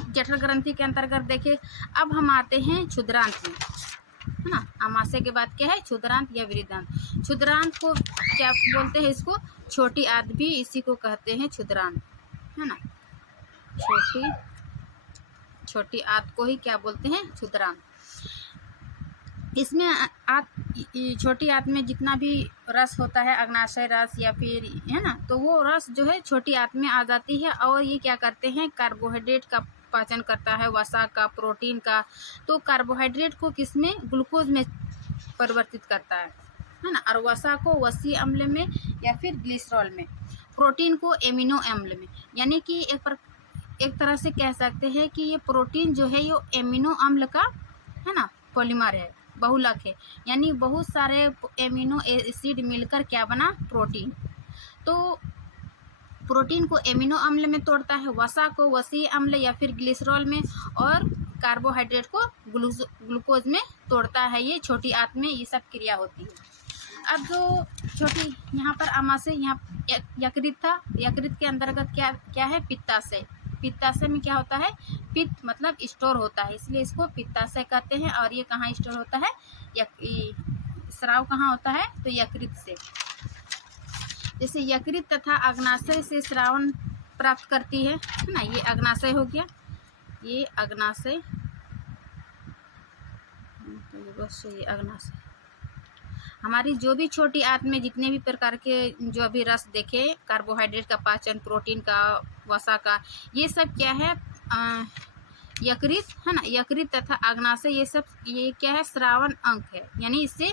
जठर ग्रंथि के अंतर्गत देखे। अब हम आते हैं क्षुद्रांत में, है ना। आमाशय के बाद क्या है, क्षुद्रांत या वृहदांत। क्षुद्रांत को क्या बोलते हैं, इसको छोटी आंत भी इसी को कहते हैं, क्षुद्रांत, है ना। छोटी आंत को ही क्या बोलते हैं, क्षुद्रांत। इसमें छोटी आंत में जितना भी रस होता है, अग्नाशय रस या फिर, है ना, तो वो रस जो है छोटी आंत में आ जाती है, और ये क्या करते हैं, कार्बोहाइड्रेट का पाचन करता है, वसा का, प्रोटीन का। तो कार्बोहाइड्रेट को किसमें, ग्लूकोज में परिवर्तित करता है ना, और वसा को वसीय अम्ल में या फिर ग्लिसरॉल में, प्रोटीन को एमिनो अम्ल में। यानी कि एक तरह से कह सकते हैं कि ये प्रोटीन जो है, ये एमिनो अम्ल का, है ना, पॉलीमर है, बहुलक है, यानी बहुत सारे एमिनो एसिड मिलकर क्या बना, प्रोटीन। तो प्रोटीन को एमिनो अम्ल में तोड़ता है, वसा को वसीय अम्ल या फिर ग्लिसरॉल में, और कार्बोहाइड्रेट को ग्लूकोज में तोड़ता है। ये छोटी आंत में ये सब क्रिया होती है। अब जो छोटी यहाँ पर आमाशय, यहाँ यकृत था, यकृत के अंतर्गत क्या क्या है, पित्ताशय। पित्ताशय में क्या होता है, पित्त मतलब स्टोर होता है, इसलिए इसको पित्ताशय कहते हैं। और ये कहाँ स्टोर होता है, स्राव कहाँ होता है, तो यकृत से। जैसे यकृत तथा अग्नाशय से स्रावन प्राप्त करती है ना, ये अग्नाशय हो गया, ये अग्नाशय, बस ये अग्नाशय। हमारी जो भी छोटी आंत में जितने भी प्रकार के जो अभी रस देखे, कार्बोहाइड्रेट का पाचन, प्रोटीन का, वसा का, ये सब क्या है, यकृत है ना, यकृत तथा अग्नाशय, ये सब ये क्या है, श्रावण अंग है, यानी इससे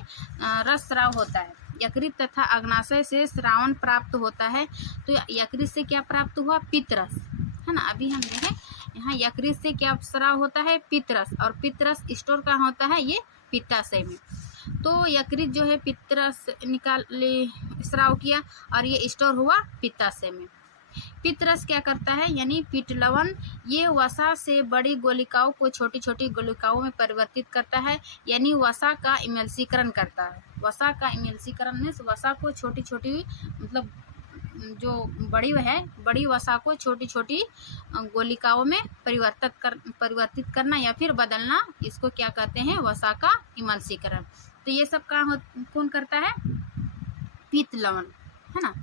रस स्राव होता है। यकृत तथा अग्नाशय से श्रावण प्राप्त होता है। तो यकृत से क्या प्राप्त हुआ, पित्तरस है ना। अभी हम देखें यहाँ यकृत से क्या स्राव होता है, पित्तरस, और पित्तरस स्टोर कहाँ होता है, ये पित्ताशय में। तो यकृत जो है पित्तरस स्राव किया और ये स्टोर हुआ पित्ताशय में। पित्तरस क्या करता है, यानी पित्त लवण, ये वसा से बड़ी गोलिकाओं को छोटी छोटी गोलिकाओं में परिवर्तित करता है, यानी वसा का इमल्सीकरण करता है। वसा का इमल्सीकरण में वसा को छोटी छोटी, मतलब जो बड़ी वसा को छोटी छोटी गोलिकाओं में परिवर्तित करना या फिर बदलना, इसको क्या कहते हैं, वसा का इमल्सीकरण। तो ये सब कौन करता है, पित्त लवण है ना।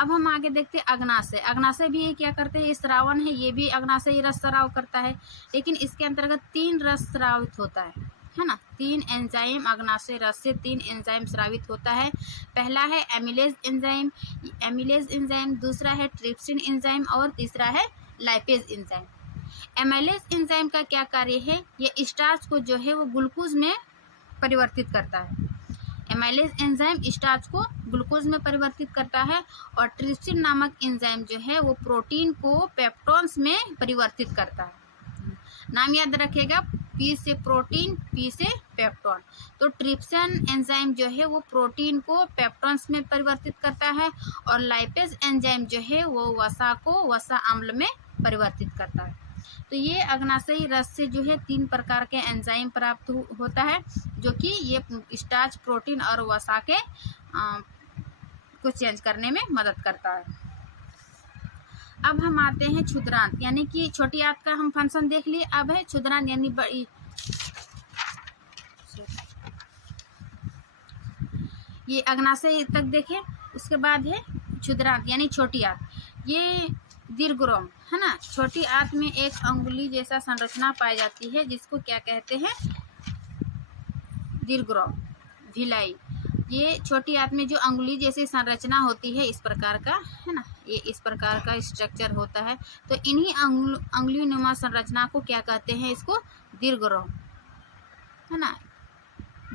अब हम आगे देखते हैं अग्नाशय। अग्नाशय भी ये क्या करते हैं, ये श्रावण है, ये भी अग्नाशय रस स्राव करता है, लेकिन इसके अंतर्गत 3 रस स्रावित होता है ना। 3 एंजाइम, अग्नाशय रस से 3 एंजाइम स्रावित होता है। पहला है एमिलेज एंजाइम, दूसरा है ट्रिप्सिन एंजाइम और तीसरा है लाइपेज एंजाइम। एमिलेज एंजाइम का क्या कार्य है, ये स्टार्च को जो है वो ग्लूकोज में परिवर्तित करता है। एमाइलेज एंजाइम स्टार्च को ग्लूकोज में परिवर्तित करता है, और ट्रिप्सिन नामक एंजाइम जो है वो प्रोटीन को पेप्टोन्स में परिवर्तित करता है। नाम याद रखिएगा, पी से प्रोटीन, पी से पेप्टोन। तो ट्रिप्सिन एंजाइम जो है वो प्रोटीन को पेप्टोन्स में परिवर्तित करता है, और लाइपेज एंजाइम जो है वो वसा को वसा अम्ल में परिवर्तित करता है। तो ये अग्नाशयी रस से जो है 3 प्रकार के एंजाइम प्राप्त होता है, जो कि ये स्टार्च, प्रोटीन और वसा के को चेंज करने में मदद करता है। अब हम आते हैं क्षुद्रांत, यानी कि छोटी आंत का हम फंक्शन देख लिए। अब है क्षुद्रांत, यानी बड़ी, ये अग्नाशय तक देखे, उसके बाद है क्षुद्रांत यानी छोटी आंत। ये दीर्घरोम है ना। छोटी आंत में एक अंगुली जैसा संरचना पाई जाती है, जिसको क्या कहते हैं, दीर्घरोम, भिलाई। ये छोटी आंत में जो अंगुली जैसी संरचना होती है, इस प्रकार का है ना, ये इस प्रकार का स्ट्रक्चर होता है। तो इन्हीं अंगुली नुमा संरचना को क्या कहते हैं, इसको दीर्घरोम है ना,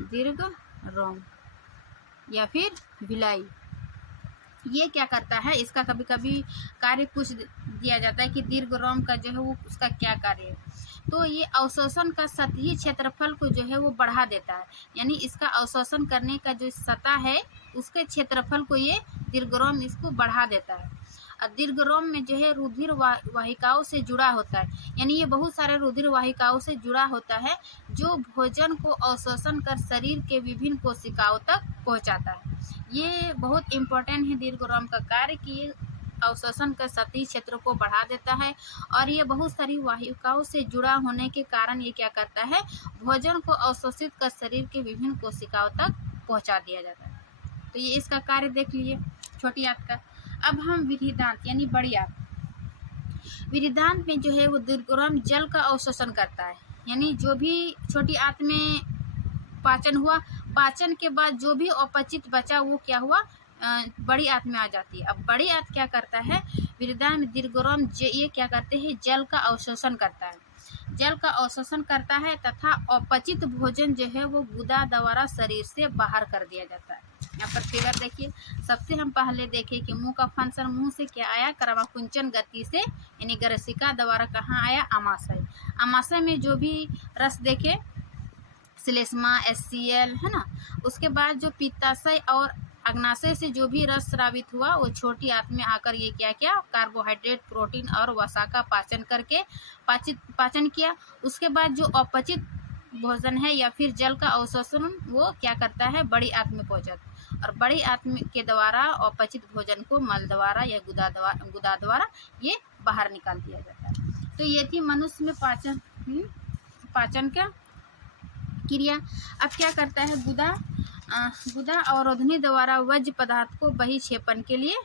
दीर्घरोम या फिर भिलाई। ये क्या करता है, इसका कभी कभी कार्य पूछ दिया जाता है कि दीर्घरोम का जो है वो उसका क्या कार्य है। तो ये अवशोषण का सतही क्षेत्रफल को जो है वो बढ़ा देता है, यानी इसका अवशोषण करने का जो सतह है उसके क्षेत्रफल को ये दीर्घरोम इसको बढ़ा देता है। और दीर्घरोम में जो है रुधिर वाहिकाओं से जुड़ा होता है, यानी ये बहुत सारे रुधिर वाहिकाओं से जुड़ा होता है, जो भोजन को अवशोषण कर शरीर के विभिन्न कोशिकाओं तक पहुंचाता है। ये बहुत इम्पोर्टेंट है दीर्घरोम का कार्य, कि ये अवशोषण का सतही क्षेत्र को बढ़ा देता है, और ये बहुत सारी वाहिकाओं से जुड़ा होने के कारण ये क्या करता है, भोजन को अवशोषित कर शरीर के विभिन्न कोशिकाओं तक पहुंचा दिया जाता है। तो ये इसका कार्य देख लीजिए छोटी आंत का। अब हम विरिदांत यानी बड़ी आंत। विरिदांत में जो है वो दीर्घरोम जल का अवशोषण करता है, यानी जो भी छोटी आंत में पाचन हुआ, पाचन के बाद जो भी अपचित बचा वो क्या हुआ, बड़ी आंत में आ जाती है। अब बड़ी आंत क्या करता है, विरिदांत में दीर्घरोम ये क्या करते हैं, जल का अवशोषण करता है, जल का अवशोषण करता है तथा अपचित भोजन जो है वो गुदा द्वारा शरीर से बाहर कर दिया जाता है। यहाँ पर फिगर देखिए। सबसे हम पहले देखें कि मुंह का फंक्शन, मुंह से क्या आया, क्रमकुंचन गति से, यानी ग्रसिका द्वारा कहाँ आया, आमाशय। आमाशय में जो भी रस देखे, श्लेष्मा, HCl है ना। उसके बाद जो पित्ताशय और अग्नाशय से जो भी रस स्रावित हुआ वो छोटी आंत में आकर ये क्या क्या, कार्बोहाइड्रेट, प्रोटीन और वसा का पाचन करके पाचन किया। उसके बाद जो अपचित भोजन है या फिर जल का अवशोषण वो क्या करता है, बड़ी आंत में पहुंचाता है। और बड़ी आंत के द्वारा अपचित भोजन को मल द्वारा या गुदा द्वारा ये बाहर निकाल दिया जाता है। तो ये थी मनुष्य में पाचन का क्रिया। अब क्या करता है गुदा अवरोधनी द्वारा वज्र पदार्थ को बहिक्षेपण के लिए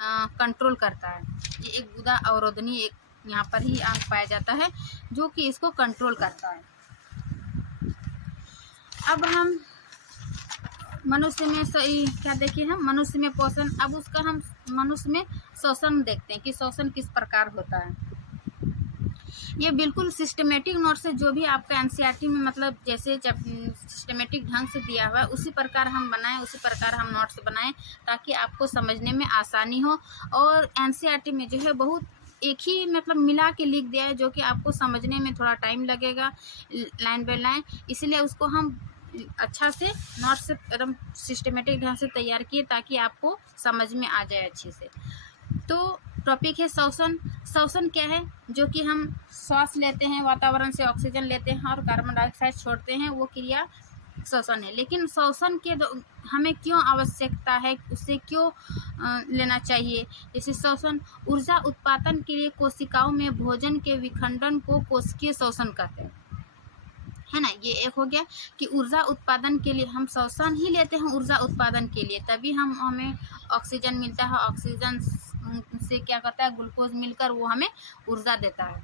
कंट्रोल करता है। ये एक गुदा अवरोधनी एक यहाँ पर ही अंग पाया जाता है जो कि इसको कंट्रोल करता है। अब हम मनुष्य में क्या देखिए हम मनुष्य में पोषण, अब उसका हम मनुष्य में शोषण देखते हैं कि शोषण किस प्रकार होता है। ये बिल्कुल सिस्टमेटिक नोट से जो भी आपका एनसीईआरटी में मतलब जैसे सिस्टमेटिक ढंग से दिया हुआ है उसी प्रकार हम बनाएं, उसी प्रकार हम नोट्स बनाएं ताकि आपको समझने में आसानी हो। और एनसीईआरटी में जो है बहुत एक ही मतलब मिला के लिख दिया है जो कि आपको समझने में थोड़ा टाइम लगेगा लाइन बाय लाइन, इसलिए उसको हम अच्छा से नोट से एकदम सिस्टमेटिक ढंग से तैयार किए ताकि आपको समझ में आ जाए अच्छे से। तो टॉपिक है शोषण। शोषण क्या है? जो कि हम सांस लेते हैं, वातावरण से ऑक्सीजन लेते हैं और कार्बन डाइऑक्साइड छोड़ते हैं, वो क्रिया शोषण है। लेकिन शोषण के हमें क्यों आवश्यकता है, उससे क्यों लेना चाहिए? जैसे शोषण ऊर्जा उत्पादन के लिए कोशिकाओं में भोजन के विखंडन को कोशिकीय शोषण कहते हैं, है ना। ये एक हो गया कि ऊर्जा उत्पादन के लिए हम शोषण ही लेते हैं ऊर्जा उत्पादन के लिए, तभी हमें ऑक्सीजन मिलता है। ऑक्सीजन से क्या करता है ग्लूकोज मिलकर वो हमें ऊर्जा देता है।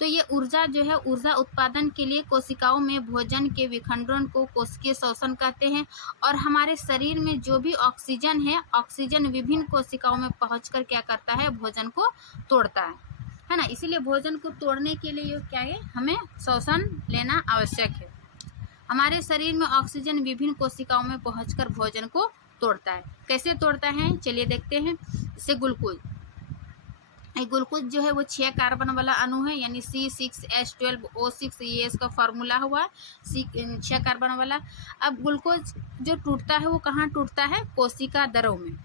तो ये ऊर्जा जो है ऊर्जा उत्पादन के लिए कोशिकाओं में भोजन के विखंडन को कोशिकीय शोषण कहते हैं। और हमारे शरीर में जो भी ऑक्सीजन है, ऑक्सीजन विभिन्न कोशिकाओं में पहुंचकर क्या करता है भोजन को तोड़ता है ना। इसीलिए भोजन को तोड़ने के लिए क्या है हमें शोषण लेना आवश्यक है। हमारे शरीर में ऑक्सीजन विभिन्न कोशिकाओं में पहुंचकर भोजन को तोड़ता है। कैसे तोड़ता है चलिए देखते हैं। जैसे ग्लूकोज जो है वो 6 कार्बन वाला अणु है, यानी C6H12O6 ये इसका फार्मूला हुआ 6 कार्बन वाला। अब ग्लूकोज जो टूटता है वो कहाँ टूटता है? कोशिका दरों में।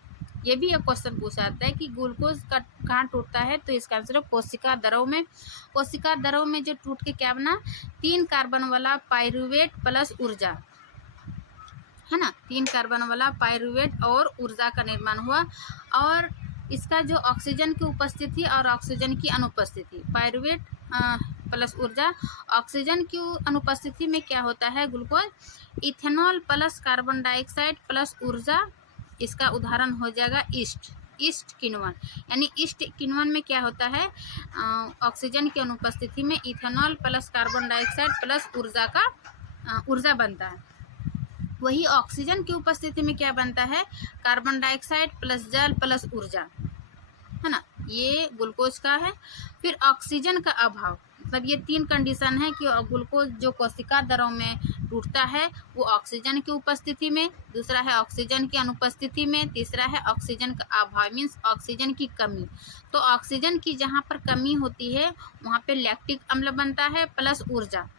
ये भी एक क्वेश्चन पूछा जाता है कि ग्लूकोज का कहाँ टूटता है, तो इसका आंसर है कोशिका दरों में। कोशिका दरों में जो टूट के क्या बना? 3 कार्बन वाला पाइरूवेट प्लस ऊर्जा, है ना। 3 कार्बन वाला पाइरूवेट और ऊर्जा का निर्माण हुआ। और इसका जो ऑक्सीजन की उपस्थिति और ऑक्सीजन की अनुपस्थिति, पाइरूवेट प्लस ऊर्जा, ऑक्सीजन की अनुपस्थिति में क्या होता है glucose ethanol plus carbon dioxide plus ऊर्जा, इसका उदाहरण हो जाएगा ईस्ट किण्वन। यानी ईस्ट किण्वन में क्या होता है ऑक्सीजन की अनुपस्थिति में ethanol plus carbon dioxide plus ऊर्जा बनता है। वही ऑक्सीजन की उपस्थिति में क्या बनता है? कार्बन डाइऑक्साइड प्लस जल प्लस ऊर्जा, है ना। ये ग्लूकोज का है। फिर ऑक्सीजन का अभाव, मतलब ये 3 कंडीशन है कि ग्लूकोज जो कोशिका दरों में टूटता है वो ऑक्सीजन की उपस्थिति में, दूसरा है ऑक्सीजन की अनुपस्थिति में, तीसरा है ऑक्सीजन का अभाव मीन्स ऑक्सीजन की कमी। तो ऑक्सीजन की जहाँ पर कमी होती है वहाँ पे लैक्टिक अम्ल बनता है प्लस ऊर्जा।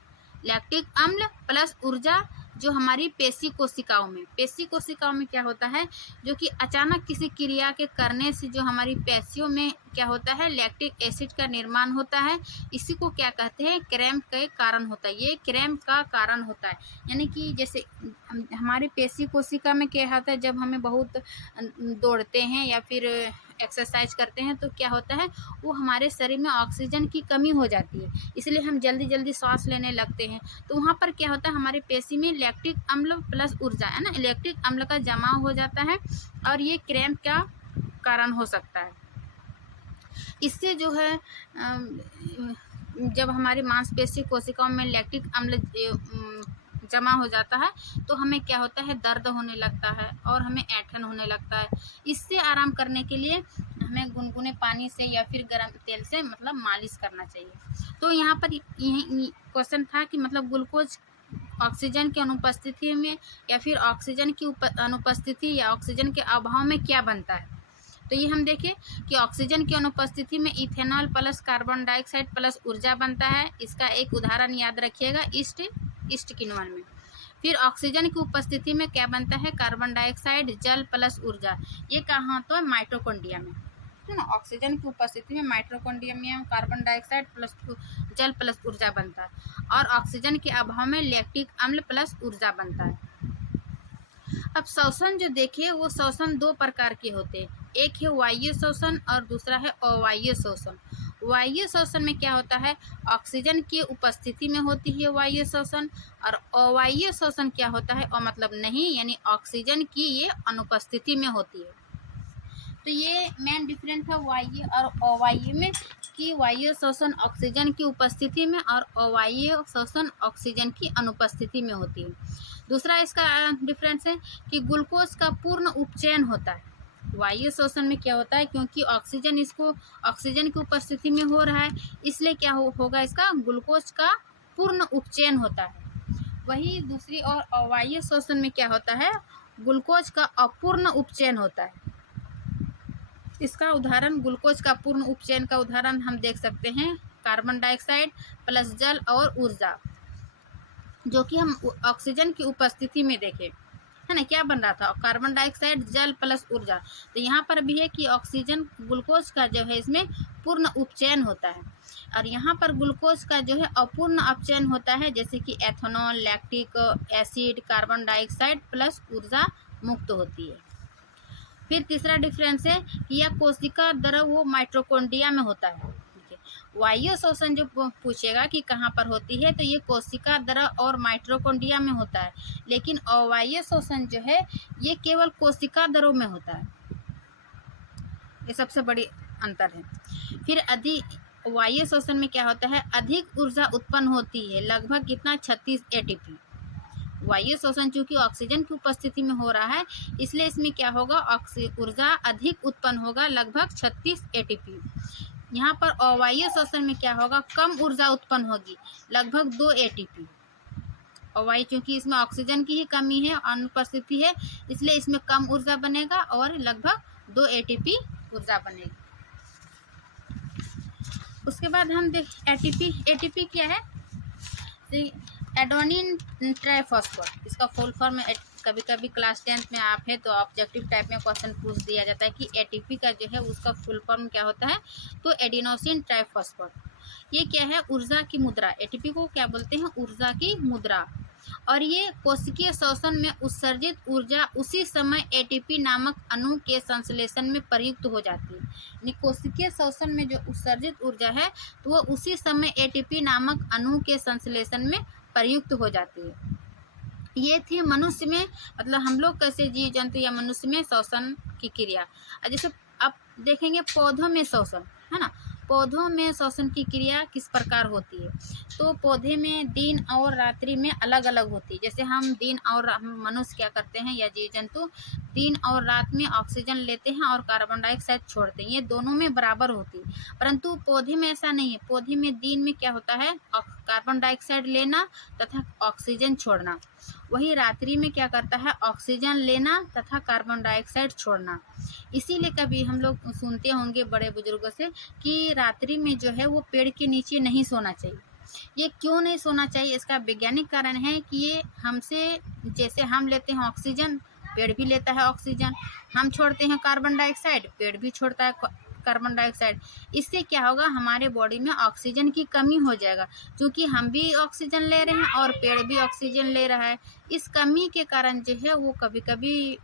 लैक्टिक अम्ल प्लस ऊर्जा जो हमारी पेशी कोशिकाओं में क्या होता है, जो कि अचानक किसी क्रिया के करने से जो हमारी पेशियों में क्या होता है लैक्टिक एसिड का निर्माण होता है। इसी को क्या कहते हैं? क्रैम्प के कारण होता है। ये क्रैम्प का कारण होता है। यानी कि जैसे हमारी पेशी कोशिका में क्या होता है, जब हमें बहुत दौड़ते हैं या फिर एक्सरसाइज करते हैं तो क्या होता है वो हमारे शरीर में ऑक्सीजन की कमी हो जाती है, इसलिए हम जल्दी जल्दी सांस लेने लगते हैं। तो वहाँ पर क्या होता है हमारे पेशी में लैक्टिक अम्ल प्लस ऊर्जा, है ना, लैक्टिक अम्ल का जमाव हो जाता है और ये क्रैम्प का कारण हो सकता है। इससे जो है जब हमारी मांसपेशी कोशिकाओं में लैक्टिक अम्ल जमा हो जाता है तो हमें क्या होता है दर्द होने लगता है और हमें ऐंठन होने लगता है। इससे आराम करने के लिए हमें गुनगुने पानी से या फिर गर्म तेल से मतलब मालिश करना चाहिए। तो यहाँ पर यही क्वेश्चन था कि मतलब ग्लूकोज ऑक्सीजन की अनुपस्थिति में या फिर ऑक्सीजन की अनुपस्थिति या ऑक्सीजन के अभाव में क्या बनता है। तो ये हम देखें कि ऑक्सीजन की अनुपस्थिति में ethanol plus carbon dioxide plus ऊर्जा बनता है। इसका एक उदाहरण याद रखिएगा ईस्ट किण्वन में। फिर ऑक्सीजन की उपस्थिति में क्या बनता है? कार्बन डाइऑक्साइड जल प्लस ऊर्जा। ये कहाँ? तो माइटोकॉन्ड्रिया में, है ना। ऑक्सीजन की उपस्थिति में माइटोकॉन्ड्रिया में कार्बन डाइऑक्साइड प्लस जल प्लस ऊर्जा बनता है और ऑक्सीजन के अभाव में लैक्टिक अम्ल प्लस ऊर्जा बनता है। अब श्वसन जो देखिए वो श्वसन दो प्रकार के होते हैं, एक है वायु श्वसन और दूसरा है अवायु श्वसन। वायु श्वसन में क्या होता है, ऑक्सीजन की उपस्थिति में होती है वायु श्वसन, और अवायु श्वसन क्या होता है, और मतलब नहीं, यानी ऑक्सीजन की ये अनुपस्थिति में होती है। तो ये मेन डिफरेंस है वायु और अवायु में, कि वायु श्वसन ऑक्सीजन की उपस्थिति में और अवायु श्वसन ऑक्सीजन की अनुपस्थिति में होती है। दूसरा इसका डिफरेंस है कि ग्लूकोज का पूर्ण उपचयन होता है। वायु श्वसन में क्या होता है, क्योंकि ऑक्सीजन की उपस्थिति में हो रहा है, इसलिए क्या होगा, इसका ग्लूकोज का पूर्ण उपचयन होता है। वही दूसरी और अवायु श्वसन में क्या होता है, ग्लूकोज का अपूर्ण उपचयन होता है। इसका उदाहरण, ग्लूकोज का पूर्ण उपचयन का उदाहरण हम देख सकते हैं कार्बन डाइऑक्साइड प्लस जल और ऊर्जा, जो कि हम ऑक्सीजन की उपस्थिति में देखें, है ना, क्या बन रहा था, कार्बन डाइऑक्साइड जल प्लस ऊर्जा। तो यहाँ पर भी है कि ऑक्सीजन ग्लूकोज का जो है इसमें पूर्ण उपचयन होता है, और यहाँ पर ग्लूकोज का जो है अपूर्ण अपचयन होता है, जैसे कि ethanol, lactic acid, carbon dioxide plus ऊर्जा मुक्त होती है। फिर तीसरा डिफरेंस है कि यह कोशिका द्रव वो माइटोकॉन्ड्रिया में होता है। वायु श्वसन जो पूछेगा कि कहाँ पर होती है, तो ये कोशिका द्रव और माइटोकॉन्ड्रिया में होता है, लेकिन अवायु श्वसन जो है ये केवल कोशिका द्रव में होता है। ये सबसे बड़ी अंतर है। फिर वायु श्वसन में क्या होता है, अधिक ऊर्जा उत्पन्न होती है, लगभग कितना, 36 ATP। वायु श्वसन चूंकि ऑक्सीजन की उपस्थिति में हो रहा है, इसलिए इसमें क्या होगा, ऊर्जा अधिक उत्पन्न होगा, लगभग 36 ATP। यहाँ पर अवायु श्वसन में क्या होगा, कम ऊर्जा उत्पन्न होगी, लगभग 2 ATP। अवायु चूंकि इसमें ऑक्सीजन की ही कमी है, अनुपस्थिति है, इसलिए इसमें कम ऊर्जा बनेगा और लगभग 2 ATP ऊर्जा बनेगी। उसके बाद हम देख ATP क्या है, एडेनिन ट्राइफॉस्फेट, इसका फुल फॉर्म कभी कभी क्लास 10th में आप है तो ऑब्जेक्टिव टाइप में क्वेश्चन पूछ दिया जाता है कि एटीपी का जो है उसका फुल फॉर्म क्या होता है, तो एडिनोसिन ट्राइफॉस्फेट। ये क्या है, ऊर्जा की मुद्रा। एटीपी को क्या बोलते हैं, ऊर्जा की मुद्रा। और ये कोशिकीय श्वसन में उत्सर्जित ऊर्जा उसी समय एटीपी नामक अणु के संश्लेषण में प्रयुक्त हो जाती है। यानी कोशिकीय श्वसन में जो उत्सर्जित ऊर्जा है तो वो उसी समय एटीपी नामक अणु के संश्लेषण में प्रयुक्त हो जाती है। ये थी मनुष्य में, मतलब हम लोग कैसे जीव जंतु या मनुष्य में श्वसन की क्रिया। जैसे आप देखेंगे पौधों में श्वसन, है ना, पौधों में श्वसन की क्रिया किस प्रकार होती है, तो पौधे में दिन और रात्रि में अलग अलग होती है। जैसे हम मनुष्य क्या करते हैं या जीव जंतु दिन और रात में ऑक्सीजन लेते हैं और कार्बन डाइऑक्साइड छोड़ते हैं, ये दोनों में बराबर होती है। परंतु पौधे में ऐसा नहीं है, पौधे में दिन में क्या होता है, कार्बन डाइऑक्साइड लेना तथा ऑक्सीजन छोड़ना। वही रात्रि में क्या करता है, ऑक्सीजन लेना तथा कार्बन डाइऑक्साइड छोड़ना। इसीलिए कभी हम लोग सुनते होंगे बड़े बुजुर्गों से कि रात्रि में जो है वो पेड़ के नीचे नहीं सोना चाहिए। ये क्यों नहीं सोना चाहिए, इसका वैज्ञानिक कारण है कि ये हमसे, जैसे हम लेते हैं ऑक्सीजन, पेड़ भी लेता है ऑक्सीजन, हम छोड़ते हैं कार्बन डाइऑक्साइड, पेड़ भी छोड़ता है कार्बन डाइऑक्साइड। इससे क्या होगा, हमारे बॉडी में ऑक्सीजन की कमी हो जाएगा, क्योंकि हम भी ऑक्सीजन ले रहे हैं और पेड़ भी ऑक्सीजन ले रहा है। इस कमी के कारण जो है वो कभी कभी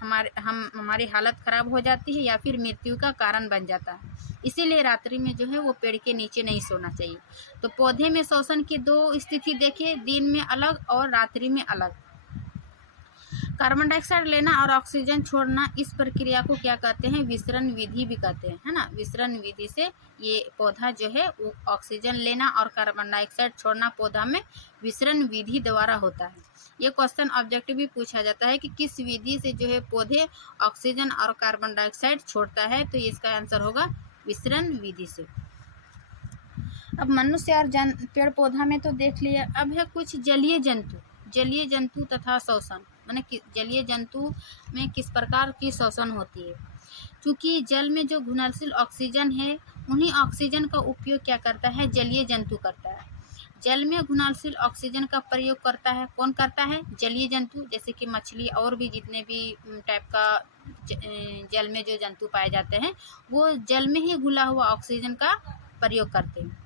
हमारी हालत ख़राब हो जाती है या फिर मृत्यु का कारण बन जाता है। इसीलिए रात्रि में जो है वो पेड़ के नीचे नहीं सोना चाहिए। तो पौधे में श्वसन की दो स्थिति देखिए, दिन में अलग और रात्रि में अलग। कार्बन डाइऑक्साइड लेना और ऑक्सीजन छोड़ना, इस प्रक्रिया को क्या कहते हैं, विसरण विधि भी कहते हैं, है ना। विसरण विधि से ये पौधा जो है वो ऑक्सीजन लेना और कार्बन डाइऑक्साइड छोड़ना पौधा में विसरण विधि द्वारा होता है। ये क्वेश्चन ऑब्जेक्टिव भी पूछा जाता है कि किस विधि से जो है पौधे ऑक्सीजन और कार्बन डाइऑक्साइड छोड़ता है, तो इसका आंसर होगा विसरण विधि से। अब मनुष्य और पेड़ पौधा में तो देख लिया, अब है कुछ जलीय जंतु तथा श्वसन, माने जलीय जंतु में किस प्रकार की श्वसन होती है। क्योंकि जल में जो घुलनशील ऑक्सीजन है, उन्हीं ऑक्सीजन का उपयोग क्या करता है, जलीय जंतु करता है। जल में घुलनशील ऑक्सीजन का प्रयोग करता है, कौन करता है, जलीय जंतु, जैसे कि मछली और भी जितने भी टाइप का जल में जो जंतु पाए जाते हैं वो जल में ही घुला हुआ ऑक्सीजन का प्रयोग करते हैं।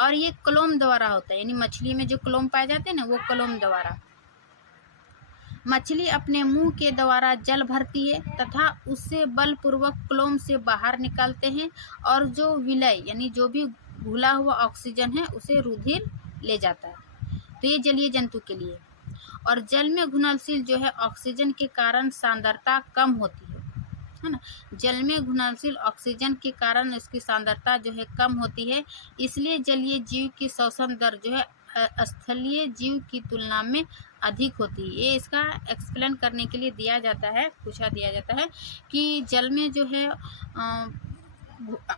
और ये क्लोम द्वारा होता है, यानी मछली में जो क्लोम पाए जाते हैं ना, वो क्लोम द्वारा। मछली अपने मुंह के द्वारा जल भरती है तथा उससे बलपूर्वक क्लोम से बाहर निकालते हैं और जो विलय यानी जो भी घुला हुआ ऑक्सीजन है उसे रुधिर ले जाता है। तो ये जलीय जंतु के लिए। और जल में घुलनशील जो है ऑक्सीजन के कारण सांद्रता कम होती है ना। जल में घुलनशील ऑक्सीजन के कारण इसकी सांद्रता जो है कम होती है, इसलिए जलीय जीव की श्वसन दर जो है स्थलीय जीव की तुलना में अधिक होती है। ये इसका एक्सप्लेन करने के लिए दिया जाता है, पूछा दिया जाता है कि जल में जो है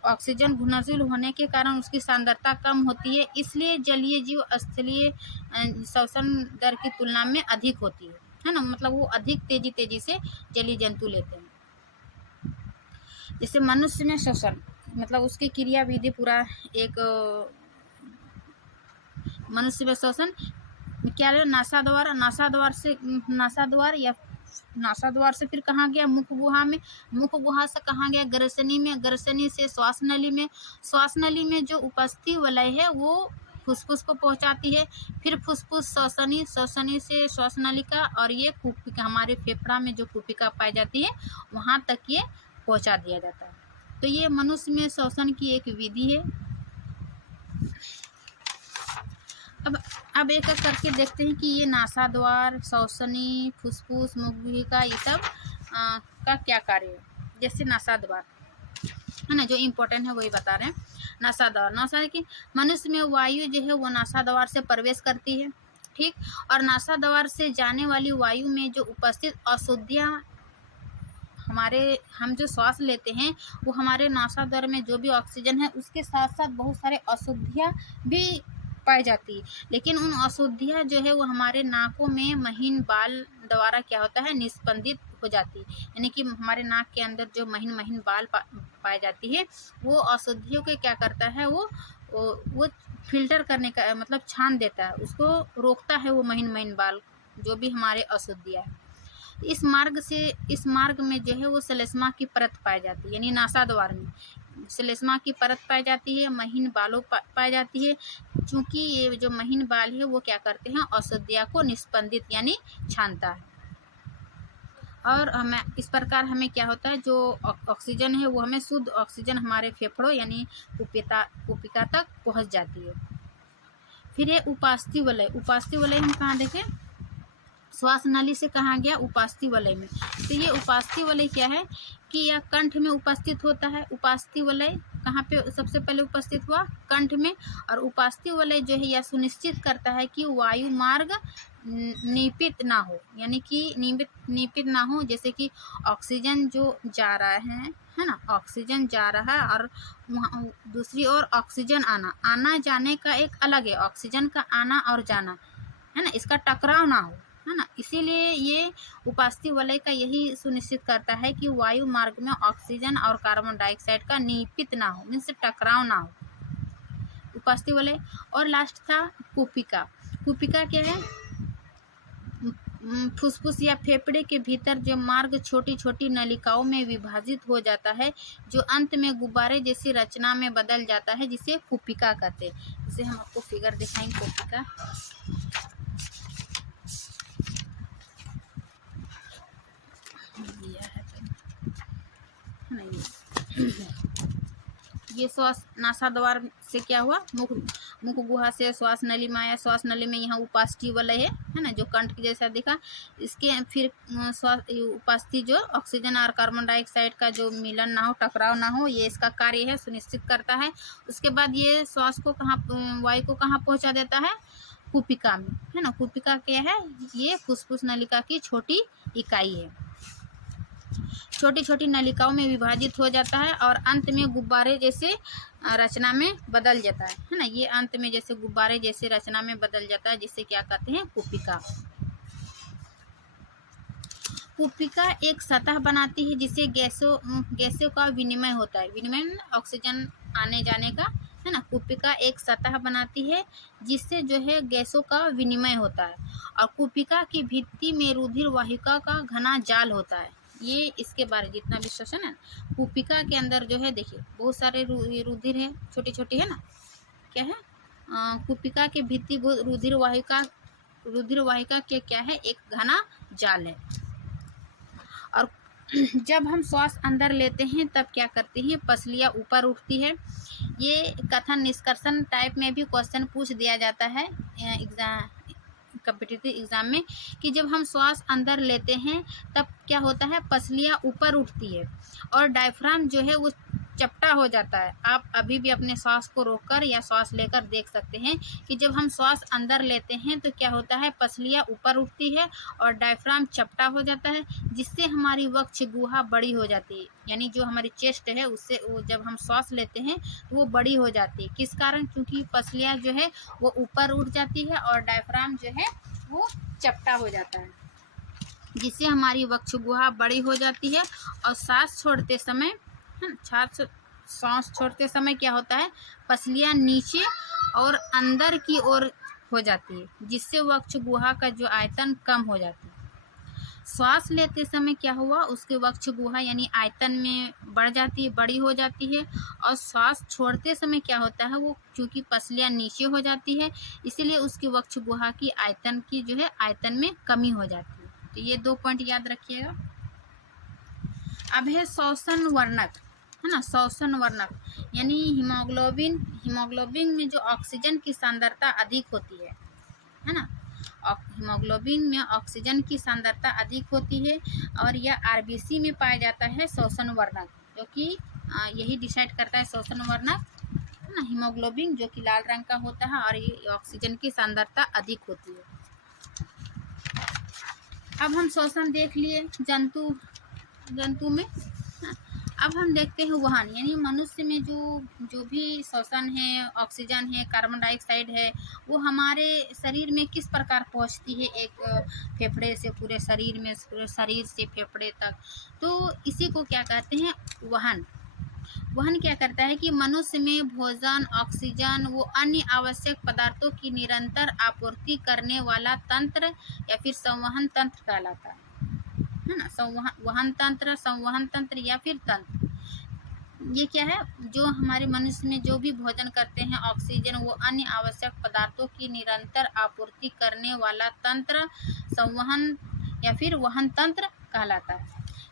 ऑक्सीजन घुलनशील होने के कारण उसकी सांद्रता कम होती है, इसलिए जलीय जीव स्थलीय श्वसन दर की तुलना में अधिक होती है ना। मतलब वो अधिक तेजी से जलीय जंतु लेते हैं। जैसे मनुष्य में श्वसन मतलब उसकी क्रिया विधि पूरा एक मनुष्य में श्वसन क्या है, नासाद्वार से फिर कहाँ गया, मुख गुहा में, मुख गुहा से कहाँ गया, ग्रसनी में, ग्रसनी से श्वास नली में जो उपस्थित वलय है वो फुसफुस को पहुंचाती है, फिर फुसफुस श्वसनी से श्वास नलिका और ये कुपिका हमारे फेफड़ा में जो कुपिका पाई जाती है वहाँ तक ये पहुंचा दिया जाता है। तो ये मनुष्य में श्वसन की एक विधि है। अब एक एक करके देखते हैं कि ये नासाद्वार, श्वसनी, फुसफुस, मुखगुहिका ये सब का क्या कार्य है। जैसे नासाद्वार है ना, जो इम्पोर्टेंट है वही बता रहे हैं। नासाद्वार की मनुष्य में वायु जो है वो नासाद्वार से प्रवेश करती है, ठीक। और नासाद्वार से जाने वाली वायु में जो उपस्थित अशुद्धियाँ हम जो श्वास लेते हैं वो हमारे नासाद्वार में जो भी ऑक्सीजन है उसके साथ साथ बहुत सारे अशुद्धियाँ भी पाई जाती है, लेकिन उन अशुद्धियाँ जो है वो हमारे नाकों में महीन बाल द्वारा क्या होता है निस्पंदित हो जाती है। यानी कि हमारे नाक के अंदर जो महीन बाल पाई जाती है वो अशुद्धियों के क्या करता है वो फिल्टर करने का मतलब छान देता है, उसको रोकता है वो महीन बाल जो भी हमारे अशुद्धियाँ है। इस मार्ग में जो है वो श्लेष्मा की परत पाई जाती है, यानी नासाद्वार में श्लेष्मा की परत पाई जाती है, महीन बालों पाई जाती है। चूँकि ये जो महीन बाल है वो क्या करते हैं अशुद्धियाँ को निस्पंदित यानी छानता है। और हमें इस प्रकार हमें क्या होता है जो ऑक्सीजन है वो हमें शुद्ध ऑक्सीजन हमारे फेफड़ों यानी कुपिका तक पहुँच जाती है। फिर ये उपास्थि वलय हम कहाँ देखें, श्वास नली से कहाँ गया उपास्थि वलय में। तो ये उपास्थि वलय क्या है कि यह कंठ में उपस्थित होता है। उपास्थि वलय कहाँ पे सबसे पहले उपस्थित हुआ, कंठ में। और उपास्थि वलय जो है यह सुनिश्चित करता है कि वायु मार्ग नियमित ना हो, यानी कि नियमित ना हो। जैसे कि ऑक्सीजन जो जा रहा है ना, ऑक्सीजन जा रहा है और दूसरी ओर ऑक्सीजन आना जाने का एक अलग है, ऑक्सीजन का आना और जाना है ना, इसका टकराव ना हो, है ना। इसीलिए ये उपास्थि वलय का यही सुनिश्चित करता है कि वायु मार्ग में ऑक्सीजन और कार्बन डाइऑक्साइड का नियमित ना हो, मीन्स टकराव ना हो, उपास्थि वलय। और लास्ट था कुपिका। कुपिका क्या है, फुसफुस या फेफड़े के भीतर जो मार्ग छोटी छोटी नलिकाओं में विभाजित हो जाता है, जो अंत में गुब्बारे जैसी रचना में बदल जाता है, जिसे कुपिका कहते हैं। इसे हम आपको फिगर दिखाएंगे कुपिका। ये श्वास नासाद्वार से क्या हुआ, मुख गुहा से श्वास नली में आया, श्वास नली में यहाँ उपास्थि वलय है ना, जो कंठ जैसा दिखा। इसके फिर उपास्थि जो ऑक्सीजन और कार्बन डाइऑक्साइड का जो मिलन ना हो, टकराव ना हो, ये इसका कार्य है, सुनिश्चित करता है। उसके बाद ये श्वास को वायु को कहाँ पहुँचा देता है, कुपिका में, है ना। कुपिका क्या है, ये फुसफुस नलिका की छोटी इकाई है, छोटी छोटी नलिकाओं में विभाजित हो जाता है और अंत में गुब्बारे जैसे रचना में बदल जाता है ना। ये अंत में जैसे गुब्बारे जैसे रचना में बदल जाता है, जिसे क्या कहते हैं कुपिका। कुपिका एक सतह बनाती है जिसे गैसों का विनिमय होता है, विनिमय ऑक्सीजन आने जाने का, है ना। कुपिका एक सतह बनाती है जिससे जो है गैसों का विनिमय होता है। और कुपिका की भित्ति में रुधिर वाहिका का घना जाल होता है। ये इसके बारे जितना भी श्वसन है, कुपिका के अंदर जो है देखिए बहुत सारे रुधिर है, छोटी छोटी है ना, क्या है कुपिका के भित्ति रुधिर वाहिका रुधिर वाहिका के क्या है, एक घना जाल है। और जब हम श्वास अंदर लेते हैं तब क्या करते हैं, पसलियाँ ऊपर उठती है। ये कथन निष्कर्षण टाइप में भी क्वेश्चन पूछ दिया जाता है एग्जाम, कॉम्पिटिटिव एग्जाम में, कि जब हम श्वास अंदर लेते हैं तब क्या होता है, पसलियाँ ऊपर उठती है और डायफ्राम जो है वो चपटा हो जाता है। आप अभी भी अपने श्वास को रोककर या श्वास लेकर देख सकते हैं कि जब हम श्वास अंदर लेते हैं तो क्या होता है, पसलियाँ ऊपर उठती है और डायफ्राम चपटा हो जाता है, जिससे हमारी वक्ष गुहा बड़ी हो जाती है। यानी जो हमारी चेस्ट है उससे वो जब हम श्वास लेते हैं तो वो बड़ी हो जाती है। किस कारण, क्योंकि पसलियाँ जो है वो ऊपर उठ जाती है और डायफ्राम जो है वो चपटा हो जाता है, जिससे हमारी वक्ष गुहा बड़ी हो जाती है। और सांस छोड़ते समय सांस छोड़ते समय क्या होता है, पसलियाँ नीचे और अंदर की ओर हो जाती है, जिससे वक्ष गुहा का जो आयतन कम हो जाती है। श्वास लेते समय क्या हुआ, उसके वक्ष गुहा यानी आयतन में बढ़ जाती है, बड़ी हो जाती है। और श्वास छोड़ते समय क्या होता है, वो क्योंकि पसलियाँ नीचे हो जाती है इसीलिए उसकी वक्ष गुहा की आयतन की जो है आयतन में कमी हो जाती है। तो ये 2 पॉइंट याद रखिएगा। अब है श्वसन वर्णक, है ना। श्वसन वर्णक यानी हीमोग्लोबिन में जो ऑक्सीजन की सांद्रता अधिक होती है ना। हीमोग्लोबिन में ऑक्सीजन की सांद्रता अधिक होती है और यह आरबीसी में पाया जाता है श्वसन वर्णक, जो कि यही डिसाइड करता है श्वसन वर्णक, है ना। हीमोग्लोबिन जो कि लाल रंग का होता है और ये ऑक्सीजन की सांद्रता अधिक होती है। अब हम श्वसन देख लिए जंतु में। अब हम देखते हैं वहन, यानी मनुष्य में जो भी श्वसन है, ऑक्सीजन है, कार्बन डाइऑक्साइड है, वो हमारे शरीर में किस प्रकार पहुंचती है, एक फेफड़े से पूरे शरीर में, पूरे शरीर से फेफड़े तक। तो इसी को क्या कहते हैं, वहन क्या करता है कि मनुष्य में भोजन, ऑक्सीजन वो अन्य आवश्यक पदार्थों की निरंतर आपूर्ति करने वाला तंत्र या फिर संवहन तंत्र कहलाता है ना। वहन तंत्र, संवहन तंत्र या फिर तंत्र, ये क्या है, जो हमारे मनुष्य में जो भी भोजन करते हैं, ऑक्सीजन वो अन्य आवश्यक पदार्थों की निरंतर आपूर्ति करने वाला तंत्र संवहन या फिर वहन तंत्र कहलाता है।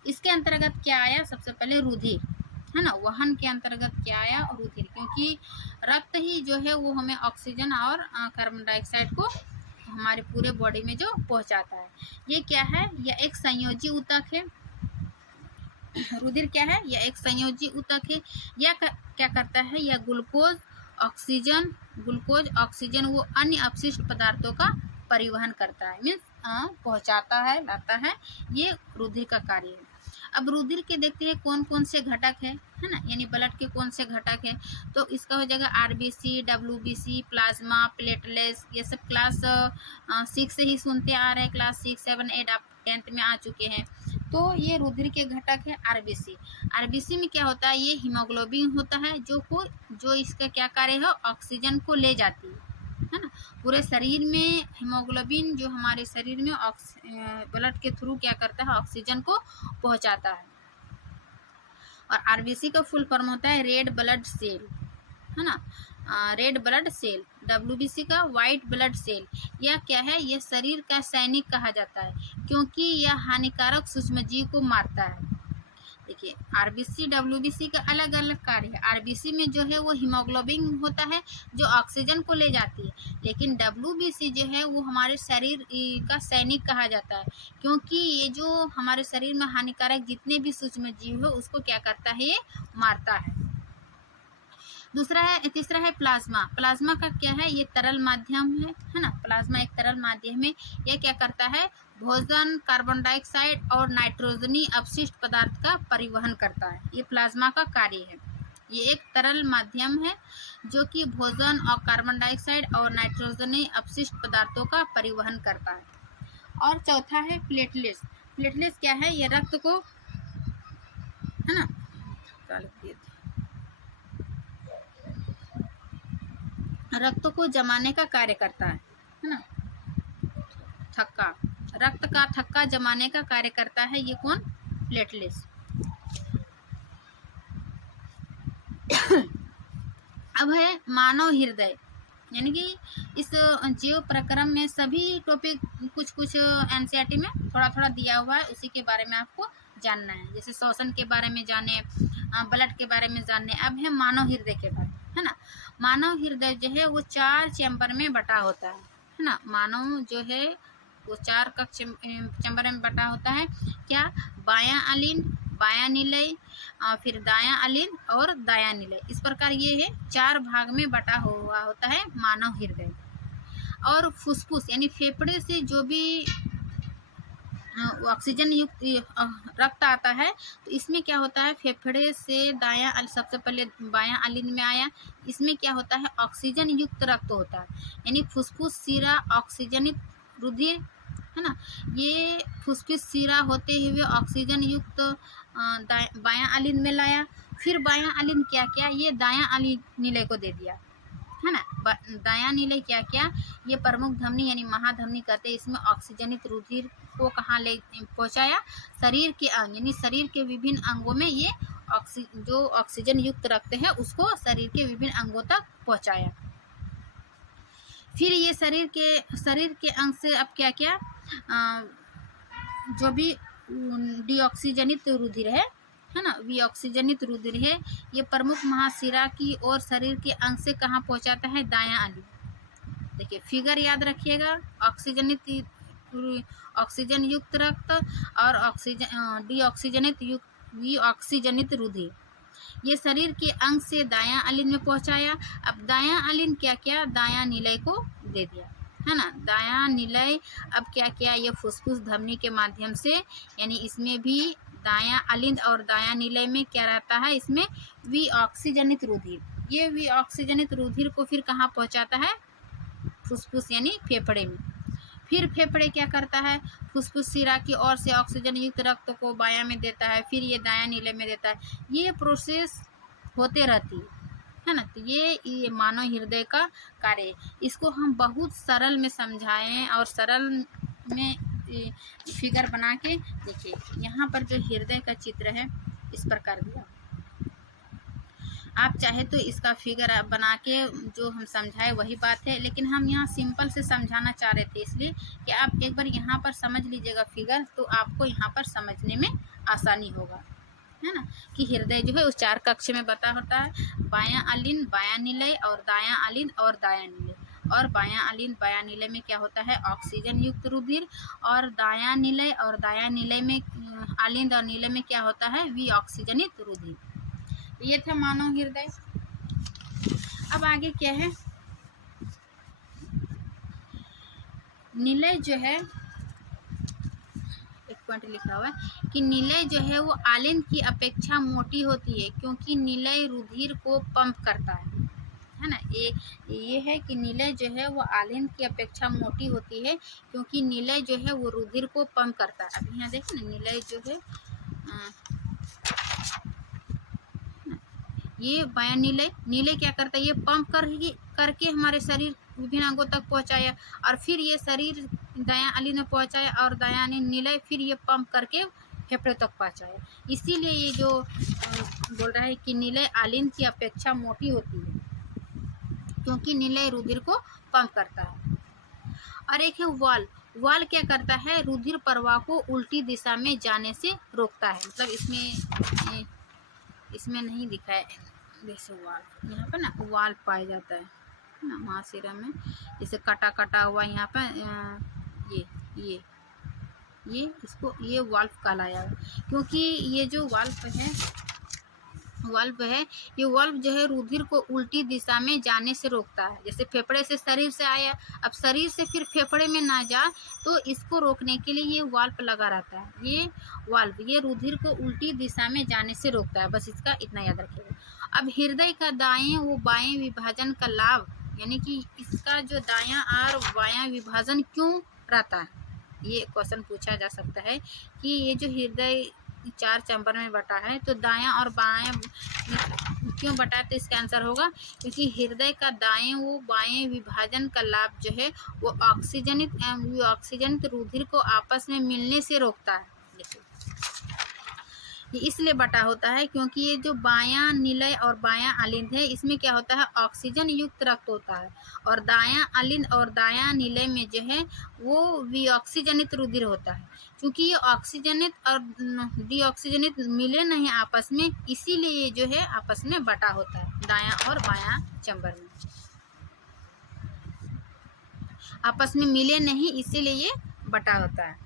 इसके अंतर्गत क्या आया, सबसे पहले रुधिर, है ना। वहन के अंतर्गत क्या आया, रुधिर, क्योंकि रक्त ही जो है वो हमें ऑक्सीजन और कार्बन डाइऑक्साइड को हमारे पूरे बॉडी में जो पहुंचाता है। ये क्या है, यह एक संयोजी ऊतक है। रुधिर क्या है, यह एक संयोजी ऊतक है। यह क्या करता है, यह ग्लूकोज ऑक्सीजन वो अन्य अपशिष्ट पदार्थों का परिवहन करता है, मीन्स पहुंचाता है, लाता है। ये रुधिर का कार्य है। अब रुधिर के देखते हैं कौन कौन से घटक है ना, यानी ब्लड के कौन से घटक है। तो इसका हो जाएगा आरबीसी, डब्ल्यूबीसी, प्लाज्मा, प्लेटलेट्स, ये सब क्लास 6 से ही सुनते आ रहे हैं, क्लास 6, 7, 8 आप 10th में आ चुके हैं। तो ये रुधिर के घटक है आरबीसी। आरबीसी में क्या होता है, ये हीमोग्लोबिन होता है जो इसका क्या कार्य है, ऑक्सीजन को ले जाती है ना। पूरे शरीर में हीमोग्लोबिन जो हमारे शरीर में ब्लड के थ्रू क्या करता है, ऑक्सीजन को पहुंचाता है। और आरबीसी का फुल फॉर्म होता है रेड ब्लड सेल, है ना, रेड ब्लड सेल। डब्ल्यूबीसी का वाइट ब्लड सेल। यह क्या है, यह शरीर का सैनिक कहा जाता है, क्योंकि यह हानिकारक सूक्ष्मजीव को मारता है। देखिए, आरबीसी डब्ल्यूबीसी का अलग अलग कार्य है। आरबीसी में जो है वो हीमोग्लोबिन होता है जो ऑक्सीजन को ले जाती है, लेकिन डब्ल्यूबीसी जो है वो हमारे शरीर का सैनिक कहा जाता है, क्योंकि ये जो हमारे शरीर में हानिकारक जितने भी सूक्ष्मजीव है उसको क्या करता है, ये मारता है। तीसरा है प्लाज्मा। प्लाज्मा का क्या है, ये तरल माध्यम है ना। प्लाज्मा एक तरल माध्यम है। यह क्या करता है, भोजन, कार्बन डाइऑक्साइड और नाइट्रोजनी अपशिष्ट पदार्थ का परिवहन करता है। ये प्लाज्मा का कार्य है। ये एक तरल माध्यम है जो कि भोजन और कार्बन डाइऑक्साइड और नाइट्रोजनी अपशिष्ट पदार्थों का परिवहन करता है। और चौथा है प्लेटलेट्स। प्लेटलेट्स क्या है, ये रक्त को, है ना, रक्त को जमाने का कार्य करता है ना। थक्का, रक्त का थक्का जमाने का कार्य करता है, ये कौन, प्लेटलेट्स। अब है मानव हृदय। यानी कि इस जीव प्रक्रम में सभी टॉपिक कुछ कुछ एनसीईआरटी में थोड़ा थोड़ा दिया हुआ है, उसी के बारे में आपको जानना है। जैसे श्वसन के बारे में जाने, ब्लड के बारे में जानने। अब है मानव हृदय के बारे में, है ना। मानव हृदय जो है वो 4 चैम्बर में बटा होता है ना। मानव जो है वो 4 कक्ष चैम्बर में बटा होता है। क्या? बायां अलिंद, बायां निलय, फिर दायां अलिंद और दायां निलय। इस प्रकार ये है 4 भाग में बटा हुआ होता है मानव हृदय। और फुसफुस यानी फेफड़े से जो भी ऑक्सीजन युक्त रक्त आता है, तो इसमें क्या होता है, फेफड़े से दायां, सबसे पहले बायां अलिंद में आया, इसमें क्या होता है, ऑक्सीजन युक्त रक्त होता है। यानी फुसफुस शिरा ऑक्सीजनित रुधिर, है ना। ये फुसफुस शिरा होते हुए ऑक्सीजन युक्त बायां अलिंद में लाया। फिर बायां अलिंद क्या किया, ये दायां अलिंद निलय को दे दिया, है ना। दायां निलय क्या किया, ये प्रमुख धमनी यानी महाधमनी कहते हैं, इसमें ऑक्सीजनित रुधिर को कहाँ ले पहुंचाया, शरीर के अंग यानी शरीर के विभिन्न अंगों में ये जो ऑक्सीजन युक्त रक्त है उसको शरीर के विभिन्न अंगों तक पहुंचाया। फिर ये शरीर के अंग से अब क्या किया, जो भी डीऑक्सीजनित रुधिर है ना, विऑक्सीजनित रुधिर है, ये प्रमुख महाशिरा की और शरीर के अंग से कहाँ पहुंचाता है, दायां अलिंद। देखिए फिगर याद रखिएगा, ऑक्सीजन युक्त रक्त और डीऑक्सीजनित युक्त विऑक्सीजनित रुधिर, ये शरीर के अंग से दायां अलिंद में पहुंचाया। अब दायां अलिंद क्या किया, दायां निलय को दे दिया, है ना। दायां निलय अब क्या किया, ये फुसफुस धमनी के माध्यम से, यानी इसमें भी दायां अलिंद और दायां निलय में क्या रहता है, इसमें विऑक्सीजनित रुधिर। ये विऑक्सीजनित रुधिर को फिर कहाँ पहुंचाता है, फुसफुस यानी फेफड़े में। फिर फेफड़े क्या करता है, फुसफुस शिरा की ओर से ऑक्सीजन युक्त रक्त को बायां में देता है, फिर ये दायां निलय में देता है। ये प्रोसेस होते रहती है ना। तो ये मानव हृदय का कार्य है। इसको हम बहुत सरल में समझाएं और सरल में फिगर बना के देखिए। यहाँ पर जो हृदय का चित्र है इस प्रकार दिया, आप चाहे तो इसका फिगर बना के जो हम समझाए वही बात है, लेकिन हम यहाँ सिंपल से समझाना चाह रहे थे, इसलिए कि आप एक बार यहाँ पर समझ लीजिएगा फिगर, तो आपको यहाँ पर समझने में आसानी होगा, है ना। कि हृदय जो है उस 4 कक्ष में बता होता है, बायां अलिंद, बायां निलय और दायां अलिंद और दायां निलय। और बायां अलिंद बायां निलय में क्या होता है, ऑक्सीजन युक्त रुधिर, और दायां निलय और दायां निलय में अलिंद और निलय में क्या होता है, विऑक्सीजनित रुधिर। ये था मानव हृदय। अब आगे क्या है, निलय जो है, एक पॉइंट लिखा हुआ है कि निलय जो है वो आलिंद की अपेक्षा मोटी होती है, क्योंकि निलय रुधिर को पंप करता है ना। ये है कि निलय जो है वो आलिंद की अपेक्षा मोटी होती है, क्योंकि निलय जो है वो रुधिर को पंप करता है। अब यहाँ देखें ना, निलय जो है ये बायां निलय क्या करता है, ये पंप करके हमारे शरीर विभिन्न अंगों तक पहुंचाया, और फिर ये शरीर दायां अलिंद में पहुंचाया, और दायां निलय फिर ये पंप करके फेफड़े तक पहुंचाया। इसीलिए ये जो बोल रहा है कि निलय आलिंद की अपेक्षा मोटी होती है, क्योंकि निलय रुधिर को पंप करता है। और एक है वाल्व क्या करता है, रुधिर प्रवाह को उल्टी दिशा में जाने से रोकता है। मतलब इसमें नहीं दिखा है, जैसे वाल्व यहाँ पर ना वाल्व पाया जाता है ना महाशिरा में, जैसे कटा हुआ यहाँ पर ये वाल्व कहलाया है, क्योंकि ये जो वाल्व है ये वाल्व जो है रुधिर को उल्टी दिशा में जाने से रोकता है। जैसे फेफड़े से शरीर से आया, अब शरीर से फिर फेफड़े में ना जा, तो इसको रोकने के लिए ये वाल्व लगा रहता है। ये वाल्व ये रुधिर को उल्टी दिशा में जाने से रोकता है, बस इसका इतना याद रखिएगा। अब हृदय का दाएं व बाएं विभाजन का लाभ, यानी कि इसका जो दायां और बायां विभाजन क्यों रहता है, ये क्वेश्चन पूछा जा सकता है कि ये जो हृदय 4 चैम्बर में बटा है, तो दायां और बायां क्यों बटा है, तो इसका आंसर होगा क्योंकि हृदय का दाएं व बाएं विभाजन का लाभ जो है वो ऑक्सीजनित रुधिर को आपस में मिलने से रोकता है। ये इसलिए बटा होता है क्योंकि ये जो बायां निलय और बायां अलिंद है, इसमें क्या होता है, ऑक्सीजन युक्त रक्त होता है, और दायां अलिंद और दायां निलय में जो है वो विऑक्सीजनित रुधिर होता है। क्योंकि ये ऑक्सीजनित और डीऑक्सीजनित मिले नहीं आपस में, इसीलिए ये जो है आपस में बटा होता है, दायां और बायां चैम्बर में आपस में मिले नहीं, इसीलिए ये बटा होता है।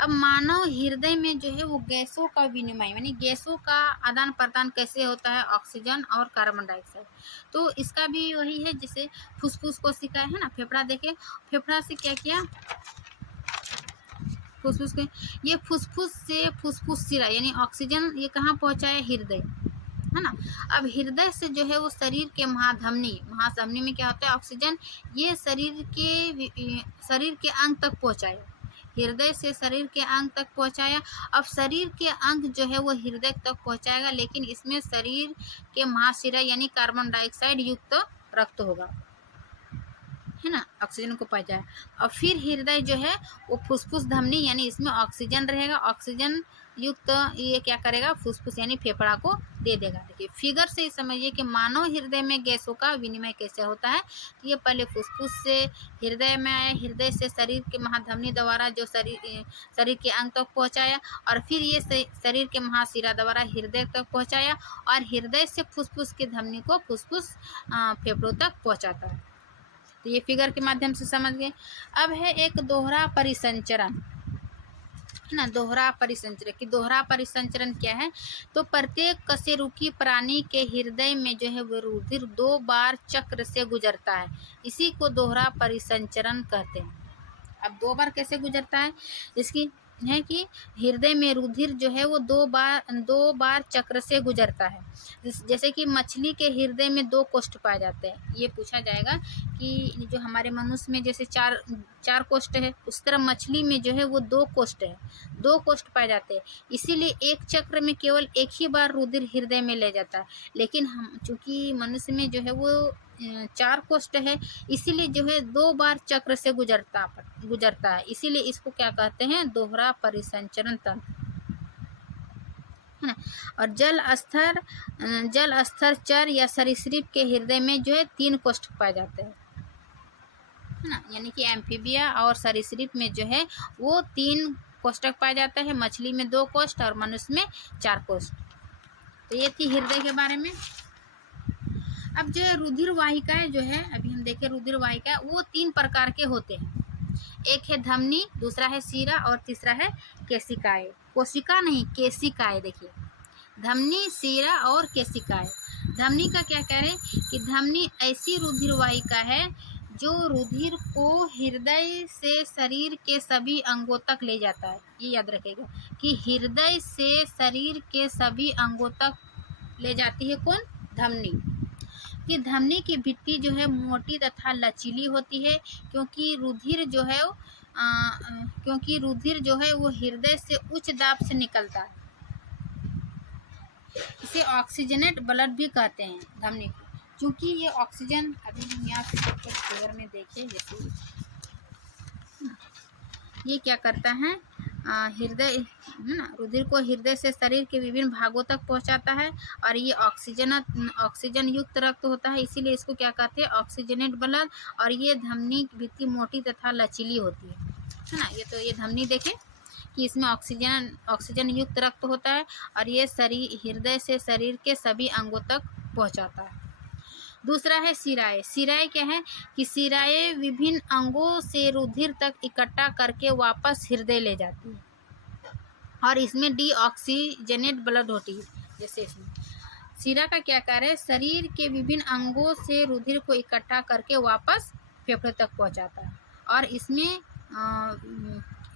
अब मानव हृदय में जो है वो गैसों का विनिमय यानी गैसों का आदान प्रदान कैसे होता है, ऑक्सीजन और कार्बन डाइऑक्साइड। तो इसका भी वही है जैसे फुसफुस को सिखाया है ना, फेफड़ा देखे, फेफड़ा से क्या किया, फुसफुस के, ये फुसफुस से फुसफुस सिरा यानी ऑक्सीजन ये कहाँ पहुँचाया, हृदय, है ना। अब हृदय से जो है वो शरीर के महाधमनी में क्या होता है, ऑक्सीजन ये शरीर के अंग तक पहुँचाया, हृदय से शरीर के अंग तक पहुँचाया। अब शरीर के अंग जो है वो हृदय तक पहुँचाएगा, लेकिन इसमें शरीर के महाशिरा यानी कार्बन डाइऑक्साइड युक्त रक्त होगा, है ना, ऑक्सीजन को पहुँचाया। और फिर हृदय जो है वो फुसफुस धमनी यानी इसमें ऑक्सीजन रहेगा, ऑक्सीजन युक्त ये क्या करेगा, फुसफुस यानी फेफड़ा को दे देगा। देखिए फिगर से समझिए कि मानव हृदय में गैसों का विनिमय कैसे होता है। तो ये पहले फुसफुस से हृदय में आया, हृदय से शरीर के महाधमनी द्वारा जो शरीर के अंग तक पहुँचाया, और फिर ये शरीर के महाशिरा द्वारा हृदय तक पहुँचाया, और हृदय से फुसफुस की धमनी को फुसफुस फेफड़ों तक पहुँचाता है। तो ये फिगर के माध्यम से समझ गए। अब है एक दोहरा परिसंचरण, है ना, दोहरा परिसंचरण कि दोहरा परिसंचरण क्या है। तो प्रत्येक कशेरुकी प्राणी के हृदय में जो है वो रुधिर 2 बार चक्र से गुजरता है, इसी को दोहरा परिसंचरण कहते हैं। अब 2 बार कैसे गुजरता है, इसकी है कि हृदय में रुधिर जो है वो 2 बार चक्र से गुजरता है। जैसे कि मछली के हृदय में 2 कोष्ठ पाए जाते हैं, ये पूछा जाएगा कि जो हमारे मनुष्य में जैसे चार कोष्ठ है, उस तरह मछली में जो है वो 2 कोष्ठ है, 2 कोष्ठ पाए जाते हैं। इसीलिए एक चक्र में केवल एक ही बार रुधिर हृदय में ले जाता है, लेकिन हम चूँकि मनुष्य में जो है वो 4 कोष्ठ है, इसीलिए जो है 2 बार चक्र से गुजरता है, इसीलिए इसको क्या कहते हैं, दोहरा परिसंचरण तंत्र, है ना। और जल स्तर चर या सरीसृप के हृदय में जो है 3 कोष्ठ पाए जाते हैं, है ना, यानी कि एम्फीबिया और सरीसृप में जो है वो 3 कोष्ठक पाया जाता है, मछली में 2 कोष्ठ और मनुष्य में 4 कोष्ठ। तो ये थी हृदय के बारे में। अब जो है रुधिर वाहिकाएं जो है, अभी हम देखें रुधिर वाहिकाएं वो 3 प्रकार के होते हैं, एक है धमनी, दूसरा है सीरा और तीसरा है केशिकाएं, कोशिका नहीं केशिकाएं। देखिए धमनी, सीरा और केशिकाएं। धमनी का क्या कह रहे हैं कि धमनी ऐसी रुधिर वाहिका है जो रुधिर को हृदय से शरीर के सभी अंगों तक ले जाता है। ये याद रखेगा कि हृदय से शरीर के सभी अंगों तक ले जाती है कौन, धमनी। कि धमनी की भित्ति जो है मोटी तथा लचीली होती है, क्योंकि रुधिर जो है वो हृदय से उच्च दाब से निकलता है। इसे ऑक्सीजनेट ब्लड भी कहते हैं धमनी को, क्योंकि ये ऑक्सीजन, अभी हम यहाँ से फिगर में देखें, जैसे ये क्या करता है, हृदय, है ना, रुधिर को हृदय से शरीर के विभिन्न भागों तक पहुंचाता है, और ये ऑक्सीजन युक्त रक्त होता है, इसीलिए इसको क्या कहते हैं, ऑक्सीजनेट ब्लड। और ये धमनी की भित्ति मोटी तथा लचीली होती है ना। ये धमनी देखें कि इसमें ऑक्सीजन युक्त रक्त होता है, और ये हृदय से शरीर के सभी अंगों तक पहुँचाता है। दूसरा है सिराएं। सिराएं क्या है कि सिराएं विभिन्न अंगों से रुधिर तक इकट्ठा करके वापस हृदय ले जाती है, और इसमें डीऑक्सीजनेट ब्लड होती है। जैसे इसमें सिरा का क्या कार्य है, शरीर के विभिन्न अंगों से रुधिर को इकट्ठा करके वापस फेफड़े तक पहुंचाता है, और इसमें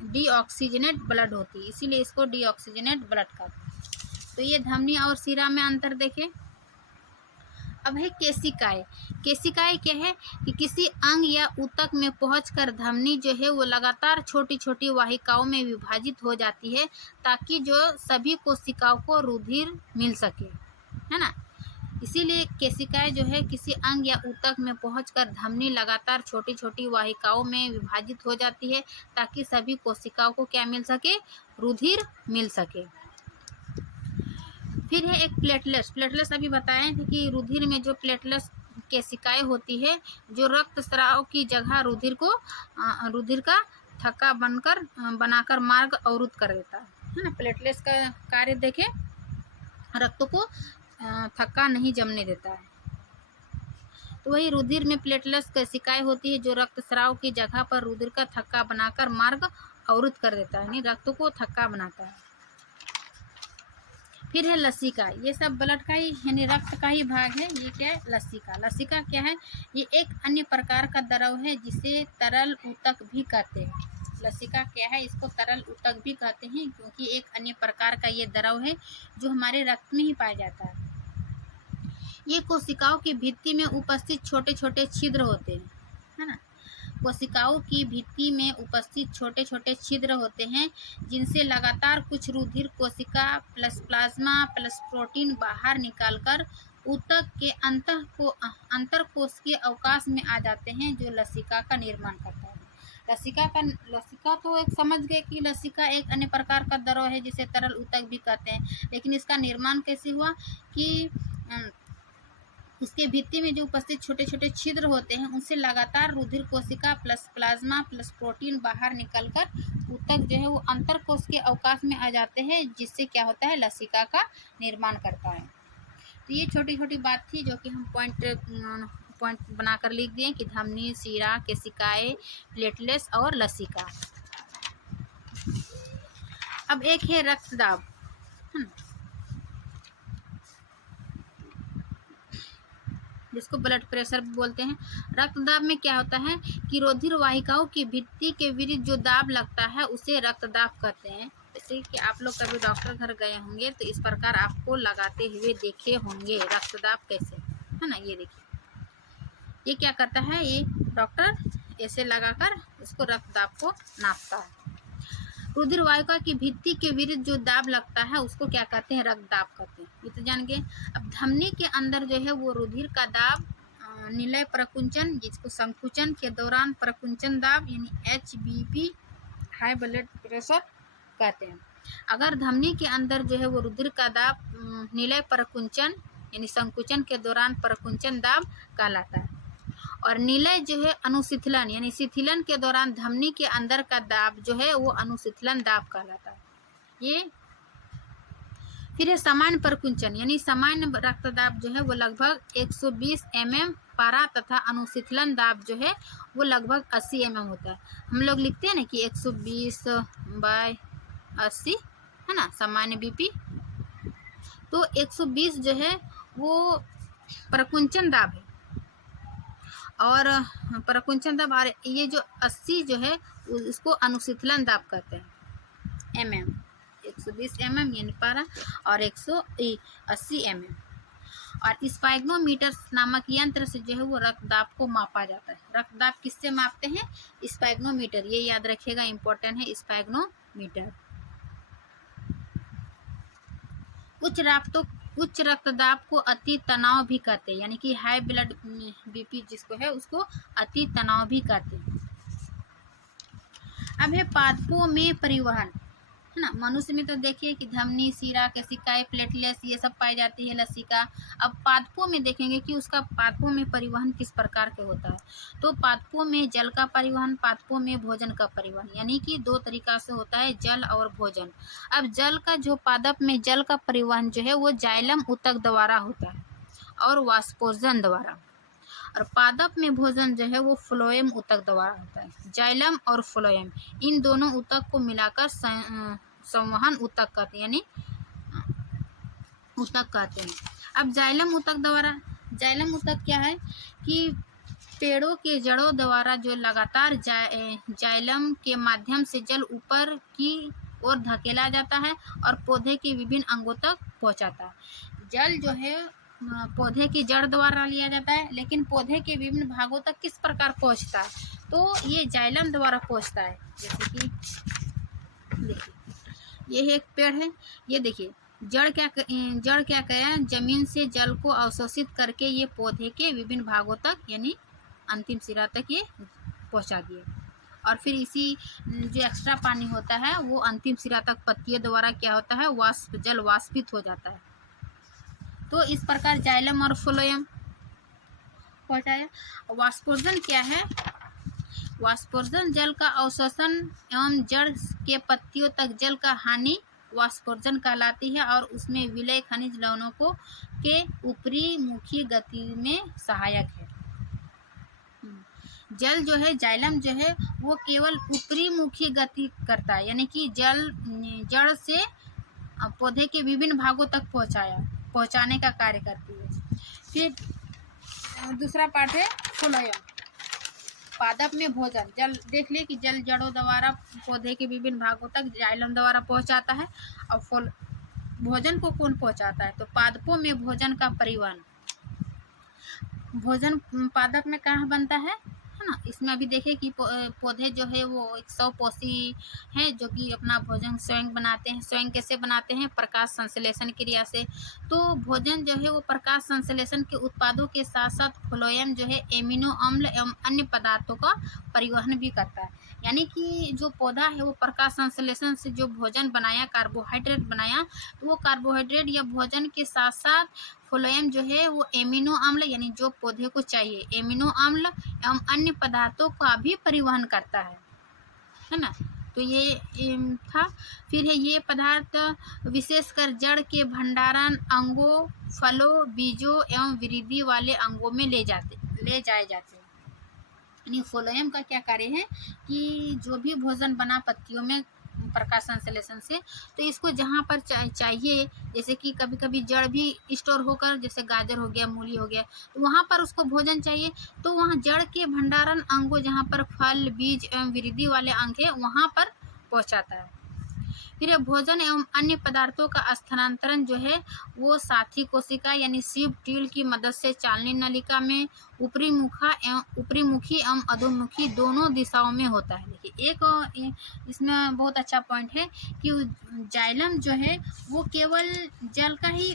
डीऑक्सीजनेट ब्लड होती है, इसीलिए इसको डीऑक्सीजनेट ब्लड कहते हैं। तो ये धमनी और सिरा में अंतर देखें। अब है केशिकाएं। केशिकाएं क्या है कि किसी अंग या ऊतक में पहुंचकर धमनी जो है वो लगातार छोटी छोटी वाहिकाओं में विभाजित हो जाती है, ताकि जो सभी कोशिकाओं को रुधिर मिल सके, है ना। इसीलिए केशिकाएं जो है किसी अंग या ऊतक में पहुंचकर धमनी लगातार छोटी छोटी वाहिकाओं में विभाजित हो जाती है, ताकि सभी कोशिकाओं को क्या मिल सके, रुधिर मिल सके। फिर है एक प्लेटलेट्स। प्लेटलेट्स अभी बताए थे कि रुधिर में जो प्लेटलेट्स केशिकाएं होती है जो रक्त स्राव की जगह रुधिर का थक्का बनाकर मार्ग अवरुद्ध कर देता है ना। प्लेटलेट्स का कार्य देखें, रक्त को थक्का नहीं जमने देता है। तो वही रुधिर में प्लेटलेट्स केशिकाएं होती है जो रक्तस्राव की जगह पर रुधिर का थक्का बनाकर मार्ग अवरुद्ध कर देता है, यानी रक्त को थक्का बनाता है। फिर है लसिका। ये सब ब्लड का ही यानी रक्त का ही भाग है। ये क्या है? लसिका। लसिका क्या है? ये एक अन्य प्रकार का द्रव है जिसे तरल ऊतक भी कहते हैं। लसिका क्या है? इसको तरल ऊतक भी कहते हैं क्योंकि एक अन्य प्रकार का ये द्रव है जो हमारे रक्त में ही पाया जाता है। ये कोशिकाओं की भित्ति में उपस्थित छोटे छोटे छिद्र होते हैं, है ना। कोशिकाओं की भित्ति में उपस्थित छोटे छोटे छिद्र होते हैं जिनसे लगातार कुछ रुधिर कोशिका प्लस प्लाज्मा प्लस प्रोटीन बाहर निकालकर ऊतक के अंतरकोशिकीय अवकाश में आ जाते हैं जो लसिका का निर्माण करता है। लसिका तो एक समझ गए कि लसिका एक अन्य प्रकार का द्रव है जिसे तरल ऊतक भी कहते हैं, लेकिन इसका निर्माण कैसे हुआ कि उसके भित्ति में जो उपस्थित छोटे छोटे छिद्र होते हैं उनसे लगातार रुधिर कोशिका प्लस प्लाज्मा प्लस प्रोटीन बाहर निकलकर ऊतक जो है वो अंतरकोश के अवकाश में आ जाते हैं जिससे क्या होता है? लसिका का निर्माण करता है। तो ये छोटी छोटी बात थी जो कि हम पॉइंट बनाकर लिख दिए कि धमनी, शिरा, केशिकाएं, प्लेटलेट्स और लसिका। अब एक है रक्तदाब, जिसको ब्लड प्रेशर भी बोलते हैं। रक्तदाब में क्या होता है कि रुधिर वाहिकाओं की भित्ति के विरुद्ध जो दाब लगता है उसे रक्तदाब कहते हैं। जैसे कि आप लोग कभी डॉक्टर घर गए होंगे तो इस प्रकार आपको लगाते हुए देखे होंगे रक्तदाब कैसे, है ना। ये देखिए, ये क्या करता है? ये डॉक्टर ऐसे लगाकर उसको रक्तदाब को नापता है। रुधिर वाहिका की भित्ति के विरुद्ध जो दाब लगता है उसको क्या कहते हैं? रक्तदाब कहते हैं। ये तो जान गए। अब धमनी के अंदर जो है वो रुधिर का दाब निलय प्रकुंचन, जिसको संकुचन के दौरान प्रकुंचन दाब यानी HBP हाई ब्लड प्रेशर कहते हैं। अगर धमनी के अंदर जो है वो रुधिर का दाब निलय प्रकुंचन यानी संकुचन के दौरान प्रकुंचन दाब कहलाता है, और निलय जो है अनुशिथिलन यानी शिथिलन के दौरान धमनी के अंदर का दाब जो है वो अनुशिथिलन दाब कहलाता है। ये फिर है सामान्य प्रकुंचन यानी सामान्य रक्तदाब जो है वो लगभग 120 mm पारा तथा अनुशिथिलन दाब जो है वो लगभग 80 mm होता है। हम लोग लिखते हैं ना कि 120/80, है ना, सामान्य BP। तो 120 जो है वो प्रकुंचन दाब है और प्रकुंचन दाब, और ये जो 80 जो है उसको अनुशिथिलन दाब कहते हैं। mm 120 mm यानी पारा और 180 mm। और स्पाइग्नोमीटर नामक यंत्र से जो है वो रक्तदाब को मापा जाता है। रक्तदाब किससे मापते हैं? स्पाइग्नोमीटर। ये याद रखिएगा, इंपॉर्टेंट है स्पाइग्नोमीटर। उच्च रक्तदाब को अति तनाव भी कहते हैं, यानी कि हाई ब्लड BP जिसको है उसको अति तनाव भी कहते हैं। अब है पादपों में परिवहन, है ना। मनुष्य में तो देखिए कि धमनी, शिरा, केशिकाएं, प्लेटलेट्स ये सब पाई जाती है, लसिका। अब पादपों में देखेंगे कि उसका पादपों में परिवहन किस प्रकार के होता है। तो पादपों में जल का परिवहन, पादपों में भोजन का परिवहन, यानी कि दो तरीका से होता है, जल और भोजन। अब जल का जो पादप में जल का परिवहन जो है वो जाइलम ऊतक द्वारा होता है और वाष्पोजन द्वारा, और पादप में भोजन जो है वो फ्लोएम ऊतक द्वारा होता है। जाइलम और फ्लोएम इन दोनों ऊतक को मिलाकर संवहन ऊतक कहते हैं, यानी ऊतक कहते हैं। अब जाइलम ऊतक द्वारा, जाइलम ऊतक क्या है कि पेड़ों के जड़ों द्वारा जो लगातार जाइलम के माध्यम से जल ऊपर की ओर धकेला जाता है और पौधे के विभिन्न अंगों तक पहुंचाता है। जल जो है पौधे की जड़ द्वारा लिया जाता है, लेकिन पौधे के विभिन्न भागों तक किस प्रकार पहुंचता है? तो ये जाइलम द्वारा पहुंचता है। जैसे कि देखिए, ये एक पेड़ है, ये देखिए जड़ क्या किया, जमीन से जल को अवशोषित करके ये पौधे के विभिन्न भागों तक यानी अंतिम सिरा तक ये पहुंचा दिए, और फिर इसी जो एक्स्ट्रा पानी होता है वो अंतिम सिरा तक पत्तियों द्वारा क्या होता है, जल वाष्पित हो जाता है। तो इस प्रकार जाइलम और फ्लोएम पहुँचाया। वाष्पोर्जन क्या है? वाष्पोर्जन जल का अवशोषण एवं जड़ के पत्तियों तक जल का हानि वाष्पोर्जन कहलाती है और उसमें विलय खनिज लवणों को के ऊपरी मुखी गति में सहायक है। जल जो है, जाइलम जो है वो केवल ऊपरी मुखी गति करता है, यानी कि जड़ से पौधे के विभिन्न भागों तक पहुंचाने का कार्य करती है। फिर दूसरा पार्ट है फ्लोएम, पादप में भोजन। जल देख लिए कि जल जड़ों द्वारा पौधे के विभिन्न भागों तक जाइलम द्वारा पहुंचाता है। और भोजन को कौन पहुंचाता है? तो पादपों में भोजन का परिवहन। भोजन पादप में कहाँ बनता है ना? इसमें अभी देखें कि पौधे जो है वो 100 पोषी हैं जो कि अपना भोजन स्वयं बनाते हैं। स्वयं कैसे बनाते हैं? प्रकाश संश्लेषण क्रिया से। तो भोजन जो है वो प्रकाश संश्लेषण के उत्पादों के साथ साथ फ्लोएम जो है एमिनो अम्ल एवं अन्य पदार्थों का परिवहन भी करता है। यानी कि जो पौधा है वो प्रकाश संश्लेषण से जो भोजन बनाया, कार्बोहाइड्रेट बनाया, तो वो कार्बोहाइड्रेट या भोजन के साथ साथ फ्लोएम जो है वो एमिनो अम्ल, यानी जो पौधे को चाहिए एमिनो अम्ल एवं अन्य पदार्थों का भी परिवहन करता है ना। तो ये था। फिर है ये पदार्थ विशेषकर जड़ के भंडारण अंगों, फलों, बीजों एवं वृद्धि वाले अंगों में ले जाए जाते हैं। यानी फ्लोएम का क्या कार्य है कि जो भी भोजन बना पत्तियों में प्रकाश संश्लेषण से, तो इसको जहाँ पर चाहिए, जैसे कि कभी कभी जड़ भी स्टोर होकर, जैसे गाजर हो गया, मूली हो गया, तो वहाँ पर उसको भोजन चाहिए, तो वहाँ जड़ के भंडारण अंगों जहाँ पर फल, बीज एवं वृद्धि वाले अंग है वहाँ पर पहुँचाता है। फिर भोजन एवं अन्य पदार्थों का स्थानांतरण जो है वो साथी कोशिका यानी सीव ट्यूल की मदद से चालनी नलिका में ऊपरी मुखी एवं अधोमुखी दोनों दिशाओं में होता है। देखिए एक इसमें बहुत अच्छा पॉइंट है कि जाइलम जो है वो केवल जल का ही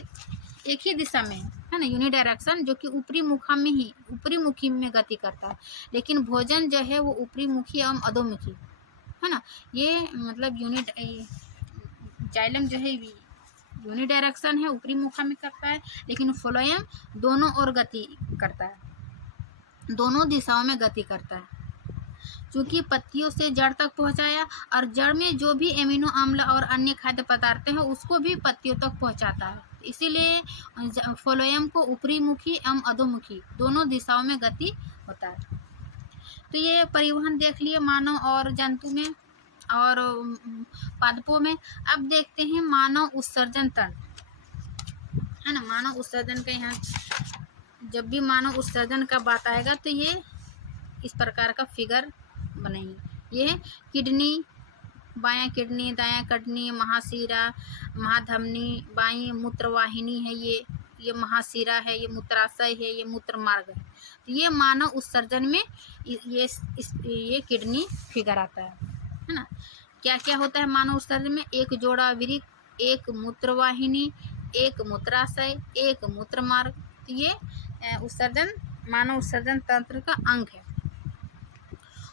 एक ही दिशा में है ना, यूनिडायरेक्शन, जो कि ऊपरी मुखी में गति करता है। लेकिन भोजन जो है वो ऊपरी मुखी एवं अधोमुखी है ना, ये मतलब जाइलम जो है यूनिडायरेक्शन है, ऊपरी मुखा में करता है, लेकिन फ्लोएम दोनों ओर गति करता है, दोनों दिशाओं में गति करता है। चूंकि पत्तियों से जड़ तक पहुंचाया और जड़ में जो भी एमिनो अम्ल और अन्य खाद्य पदार्थ हैं उसको भी पत्तियों तक पहुंचाता है, इसीलिए फ्लोएम को ऊपरी मुखी एवं अधोमुखी दोनों दिशाओं में गति होता है। तो ये परिवहन देख लिए मानव और जंतु में और पादपों में। अब देखते हैं मानव उत्सर्जन तंत्र, है ना। मानव उत्सर्जन का यहाँ जब भी मानव उत्सर्जन का बात आएगा तो ये इस प्रकार का फिगर बनेगी। ये है किडनी, बायां किडनी, दायां किडनी, महाशिरा, महाधमनी, बाई मूत्रवाहिनी है, ये महाशिरा है, ये मूत्राशय है, ये मूत्र मार्ग है। तो ये मानव उत्सर्जन में ये किडनी फिगर आता है ना। क्या क्या होता है मानव उत्सर्जन में? एक जोड़ा वृक्क, एक मूत्रवाहिनी, एक मूत्राशय, एक मूत्र मार्ग। तो ये मानव उत्सर्जन तंत्र का अंग है।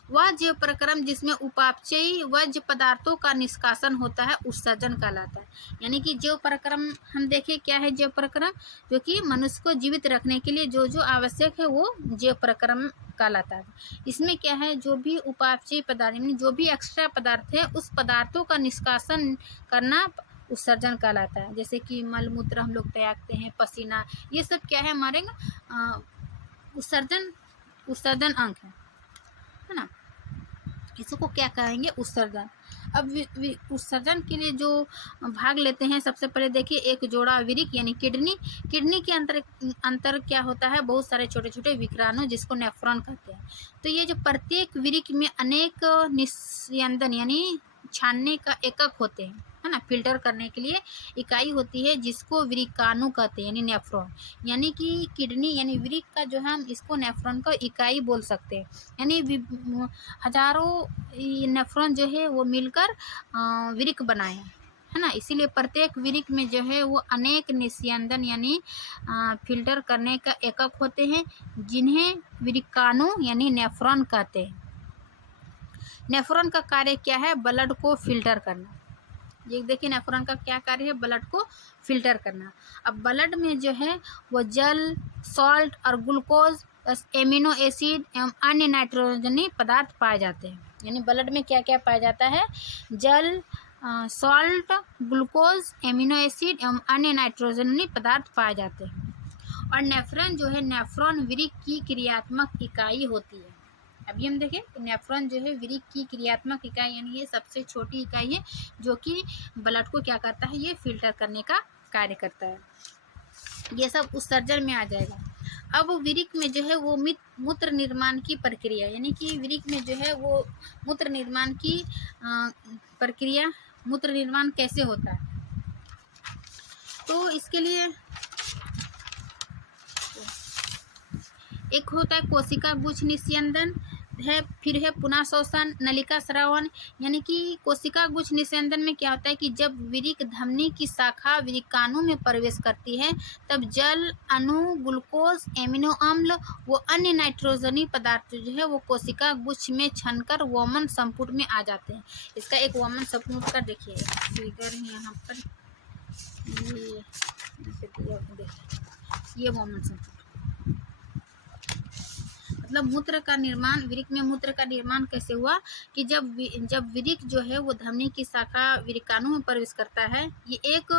वह जैव प्रक्रम जिसमें उपापचयी वज्र पदार्थों का निष्कासन होता है उत्सर्जन कहलाता है। यानी कि जैव प्रक्रम हम देखें क्या है जैव प्रक्रम, जो कि मनुष्य को जीवित रखने के लिए जो जो आवश्यक है वो जैव प्रक्रम कहलाता है। इसमें क्या है, जो भी उपापचयी पदार्थ यानी जो भी एक्स्ट्रा पदार्थ है उस पदार्थों का निष्कासन करना उत्सर्जन कहलाता है। जैसे कि मल मूत्र हम लोग त्यागते हैं, पसीना, ये सब क्या है हमारे उत्सर्जन अंग है ना। इसको क्या कहेंगे? उत्सर्जन। अब उत्सर्जन के लिए जो भाग लेते हैं, सबसे पहले देखिए एक जोड़ा वृक्क यानी किडनी के अंतर क्या होता है? बहुत सारे छोटे छोटे विक्राणु जिसको नेफ्रॉन कहते हैं। तो ये जो प्रत्येक वृक्क में अनेक निस्यंदन यानी छानने का एकक होते हैं, है ना, फिल्टर करने के लिए इकाई होती है जिसको वृक्काणु कहते हैं यानी नेफ्रॉन। यानी कि किडनी यानी वृक्क का जो है हम इसको नेफ्रॉन का इकाई बोल सकते हैं। यानी हजारों नेफ्रॉन जो है वो मिलकर वृक्क बनाए हैं, है ना। इसीलिए प्रत्येक वृक्क में जो है वो अनेक निस्यंदन यानी फिल्टर करने का एकक होते हैं जिन्हें वृक्काणु यानी नेफ्रॉन कहते हैं। नेफ्रॉन का कार्य क्या है? ब्लड को फिल्टर करना। ये देखिए नेफ्रॉन का क्या कार्य है, ब्लड को फिल्टर करना। अब ब्लड में जो है वो जल, सॉल्ट और ग्लूकोज, एमिनो एसिड एवं अन्य नाइट्रोजनी पदार्थ पाए जाते हैं। यानी ब्लड में क्या क्या पाया जाता है, जल, सॉल्ट, ग्लूकोज, एमिनो एसिड एवं अन्य नाइट्रोजनी पदार्थ पाए जाते हैं। और नेफ्रॉन जो है, नेफ्रॉन वृक्क की क्रियात्मक इकाई होती है। अभी हम देखें तो नेफ्रॉन जो है वृक्क की क्रियात्मक इकाई, यानी ये सबसे छोटी इकाई है जो कि ब्लड को क्या करता है, ये फिल्टर करने का कार्य करता है। ये सब उत्सर्जन में आ जाएगा। अब वृक्क में जो है वो मूत्र निर्माण की प्रक्रिया, यानी कि वृक्क में जो है वो मूत्र निर्माण की प्रक्रिया, मूत्र निर्माण कैसे होता है, तो इसके लिए एक होता है कोशिका गुच्छ निस्यंदन है, फिर है पुनः शोषण, नलिका स्रावन। यानी कि कोशिका गुच्छ निस्यंदन में क्या होता है कि जब वृक्क धमनी की शाखा वृक्काणु में प्रवेश करती है तब जल अणु, ग्लूकोज, एमिनो अम्ल व अन्य नाइट्रोजनी पदार्थ जो है वो कोशिका गुच्छ में छनकर वोमन संपुट में आ जाते हैं। इसका एक वोमन संपुट का देखिए फिगर यहाँ पर, ये वोमन संपुट मतलब मूत्र का निर्माण, वृक्क में मूत्र का निर्माण कैसे हुआ कि जब वृक्क जो है वो धमनी की शाखा वृक्काणु में प्रवेश करता है, ये एक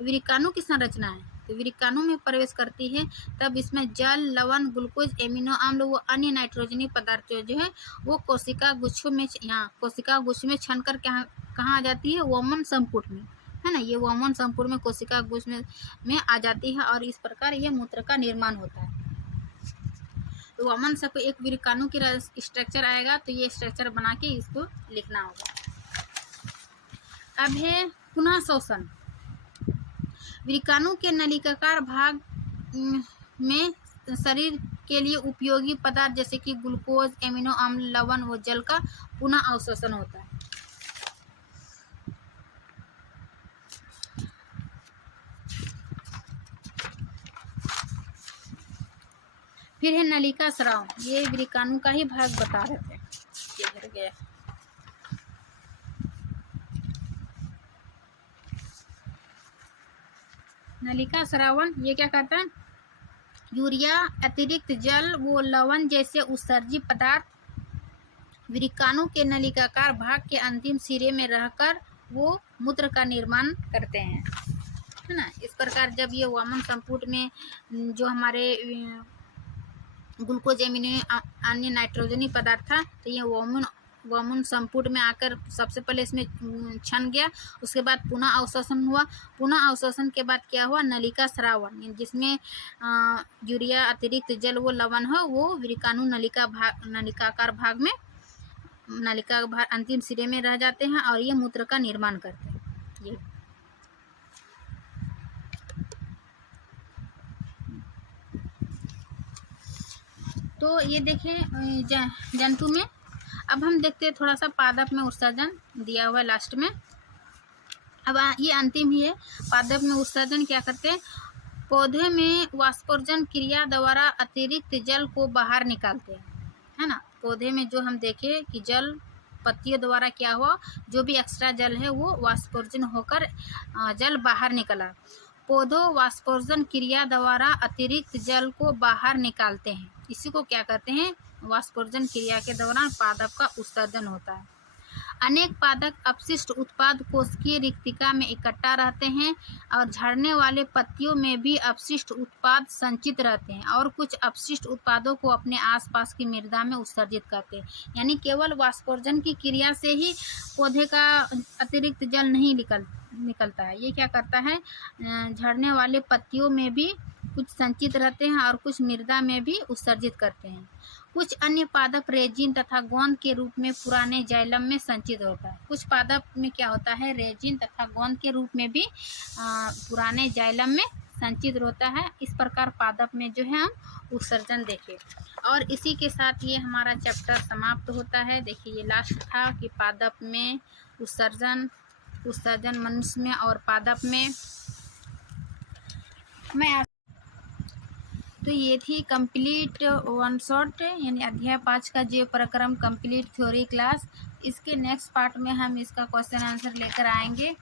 वृक्काणु की संरचना है, तो वृक्काणु में प्रवेश करती है तब इसमें जल, लवण, ग्लूकोज, एमिनो अम्ल व अन्य नाइट्रोजनी पदार्थ जो है वो कोशिका गुच्छों में, यहाँ कोशिका गुच्छ में छनकर कहाँ आ जाती है, वोमन संपुट में, है ना। ये वोमन संपुट में कोशिका गुच्छ में आ जाती है और इस प्रकार ये मूत्र का निर्माण होता है। तो वोमन से एक वृक्काणु की स्ट्रक्चर आएगा, तो ये स्ट्रक्चर बना के इसको लिखना होगा। अब है पुनः शोषण। वृक्काणु के नलिकाकार भाग में शरीर के लिए उपयोगी पदार्थ जैसे कि ग्लूकोज, एमिनो अम्ल, लवण व जल का पुनः अवशोषण होता है। फिर है नलिका स्राव, ये वृक्काणु का ही भाग बता रहे थे, किधर गया। नलिका स्रावन ये क्या करता है, यूरिया, अतिरिक्त जल व लवण जैसे उत्सर्जित पदार्थ वृक्काणु के नलिकाकार भाग के अंतिम सिरे में रहकर वो मूत्र का निर्माण करते हैं, है ना। इस प्रकार जब ये वोमन संपुट में जो हमारे ग्लूकोज, एमिनो, अन्य नाइट्रोजनी पदार्थ था, तो ये वोमन संपुट में आकर सबसे पहले इसमें छन गया, उसके बाद पुनः अवशोषण हुआ। पुनः अवशोषण के बाद क्या हुआ, नलिका स्रावन, जिसमें यूरिया, अतिरिक्त जल वो लवण हो वो वृक्काणु नलिकाकार भाग में, नलिका भाग अंतिम सिरे में रह जाते हैं और ये मूत्र का निर्माण करते हैं। ये तो ये देखें जंतु में। अब हम देखते हैं थोड़ा सा पादप में उत्सर्जन दिया हुआ है लास्ट में। अब ये अंतिम ही है। पादप में उत्सर्जन क्या करते हैं, पौधे में वाष्पोर्जन क्रिया द्वारा अतिरिक्त जल को बाहर निकालते हैं, है ना। पौधे में जो हम देखें कि जल पत्तियों द्वारा क्या हुआ, जो भी एक्स्ट्रा जल है वो वाष्पोर्जन होकर जल बाहर निकला। पौधों वाष्पोर्जन क्रिया द्वारा अतिरिक्त जल को बाहर निकालते हैं, इसी को क्या कहते हैं, वाष्पोर्जन क्रिया के दौरान पादप का उत्सर्जन होता है। अनेक पादप अपशिष्ट उत्पाद कोशिकीय रिक्तिका में इकट्ठा रहते हैं और झड़ने वाले पत्तियों में भी अपशिष्ट उत्पाद संचित रहते हैं और कुछ अपशिष्ट उत्पादों को अपने आसपास की मृदा में उत्सर्जित करते हैं। यानी केवल वाष्पोर्जन की क्रिया से ही पौधे का अतिरिक्त जल नहीं निकलता है, ये क्या करता है, झड़ने वाले पत्तियों में भी कुछ संचित रहते हैं और कुछ मृदा में भी उत्सर्जित करते हैं। कुछ अन्य पादप रेजिन तथा गोंद के रूप में पुराने जाइलम में संचित होता है। कुछ पादप में क्या होता है, रेजिन तथा गोंद के रूप में भी पुराने जाइलम में संचित होता है। इस प्रकार पादप में जो है हम उत्सर्जन देखें, और इसी के साथ ये हमारा चैप्टर समाप्त होता है। देखिए ये लास्ट था कि पादप में उत्सर्जन मनुष्य में और पादप में। तो ये थी कंप्लीट वन शॉट यानी अध्याय 5 का जीव प्रक्रम कंप्लीट थ्योरी क्लास। इसके नेक्स्ट पार्ट में हम इसका क्वेश्चन आंसर लेकर आएंगे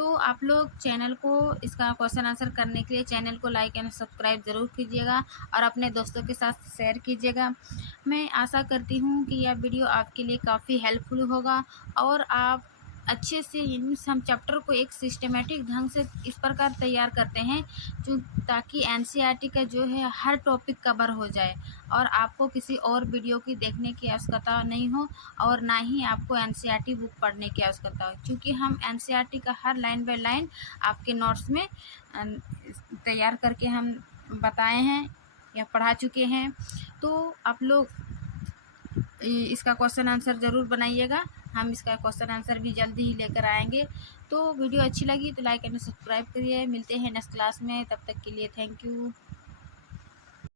तो आप लोग चैनल को, इसका क्वेश्चन आंसर करने के लिए चैनल को लाइक एंड सब्सक्राइब ज़रूर कीजिएगा और अपने दोस्तों के साथ शेयर कीजिएगा। मैं आशा करती हूँ कि यह वीडियो आपके लिए काफ़ी हेल्पफुल होगा और आप अच्छे से इन हम चैप्टर को एक सिस्टमेटिक ढंग से इस प्रकार तैयार करते हैं जो ताकि एनसीईआरटी का जो है हर टॉपिक कवर हो जाए और आपको किसी और वीडियो की देखने की आवश्यकता नहीं हो और ना ही आपको एनसीईआरटी बुक पढ़ने की आवश्यकता हो, क्योंकि हम एनसीईआरटी का हर लाइन बाय लाइन आपके नोट्स में तैयार करके हम बताए हैं या पढ़ा चुके हैं। तो आप लोग इसका क्वेश्चन आंसर ज़रूर बनाइएगा। हम इसका क्वेश्चन आंसर भी जल्दी ही लेकर आएंगे। तो वीडियो अच्छी लगी तो लाइक एंड सब्सक्राइब करिए। मिलते हैं नेक्स्ट क्लास में, तब तक के लिए थैंक यू।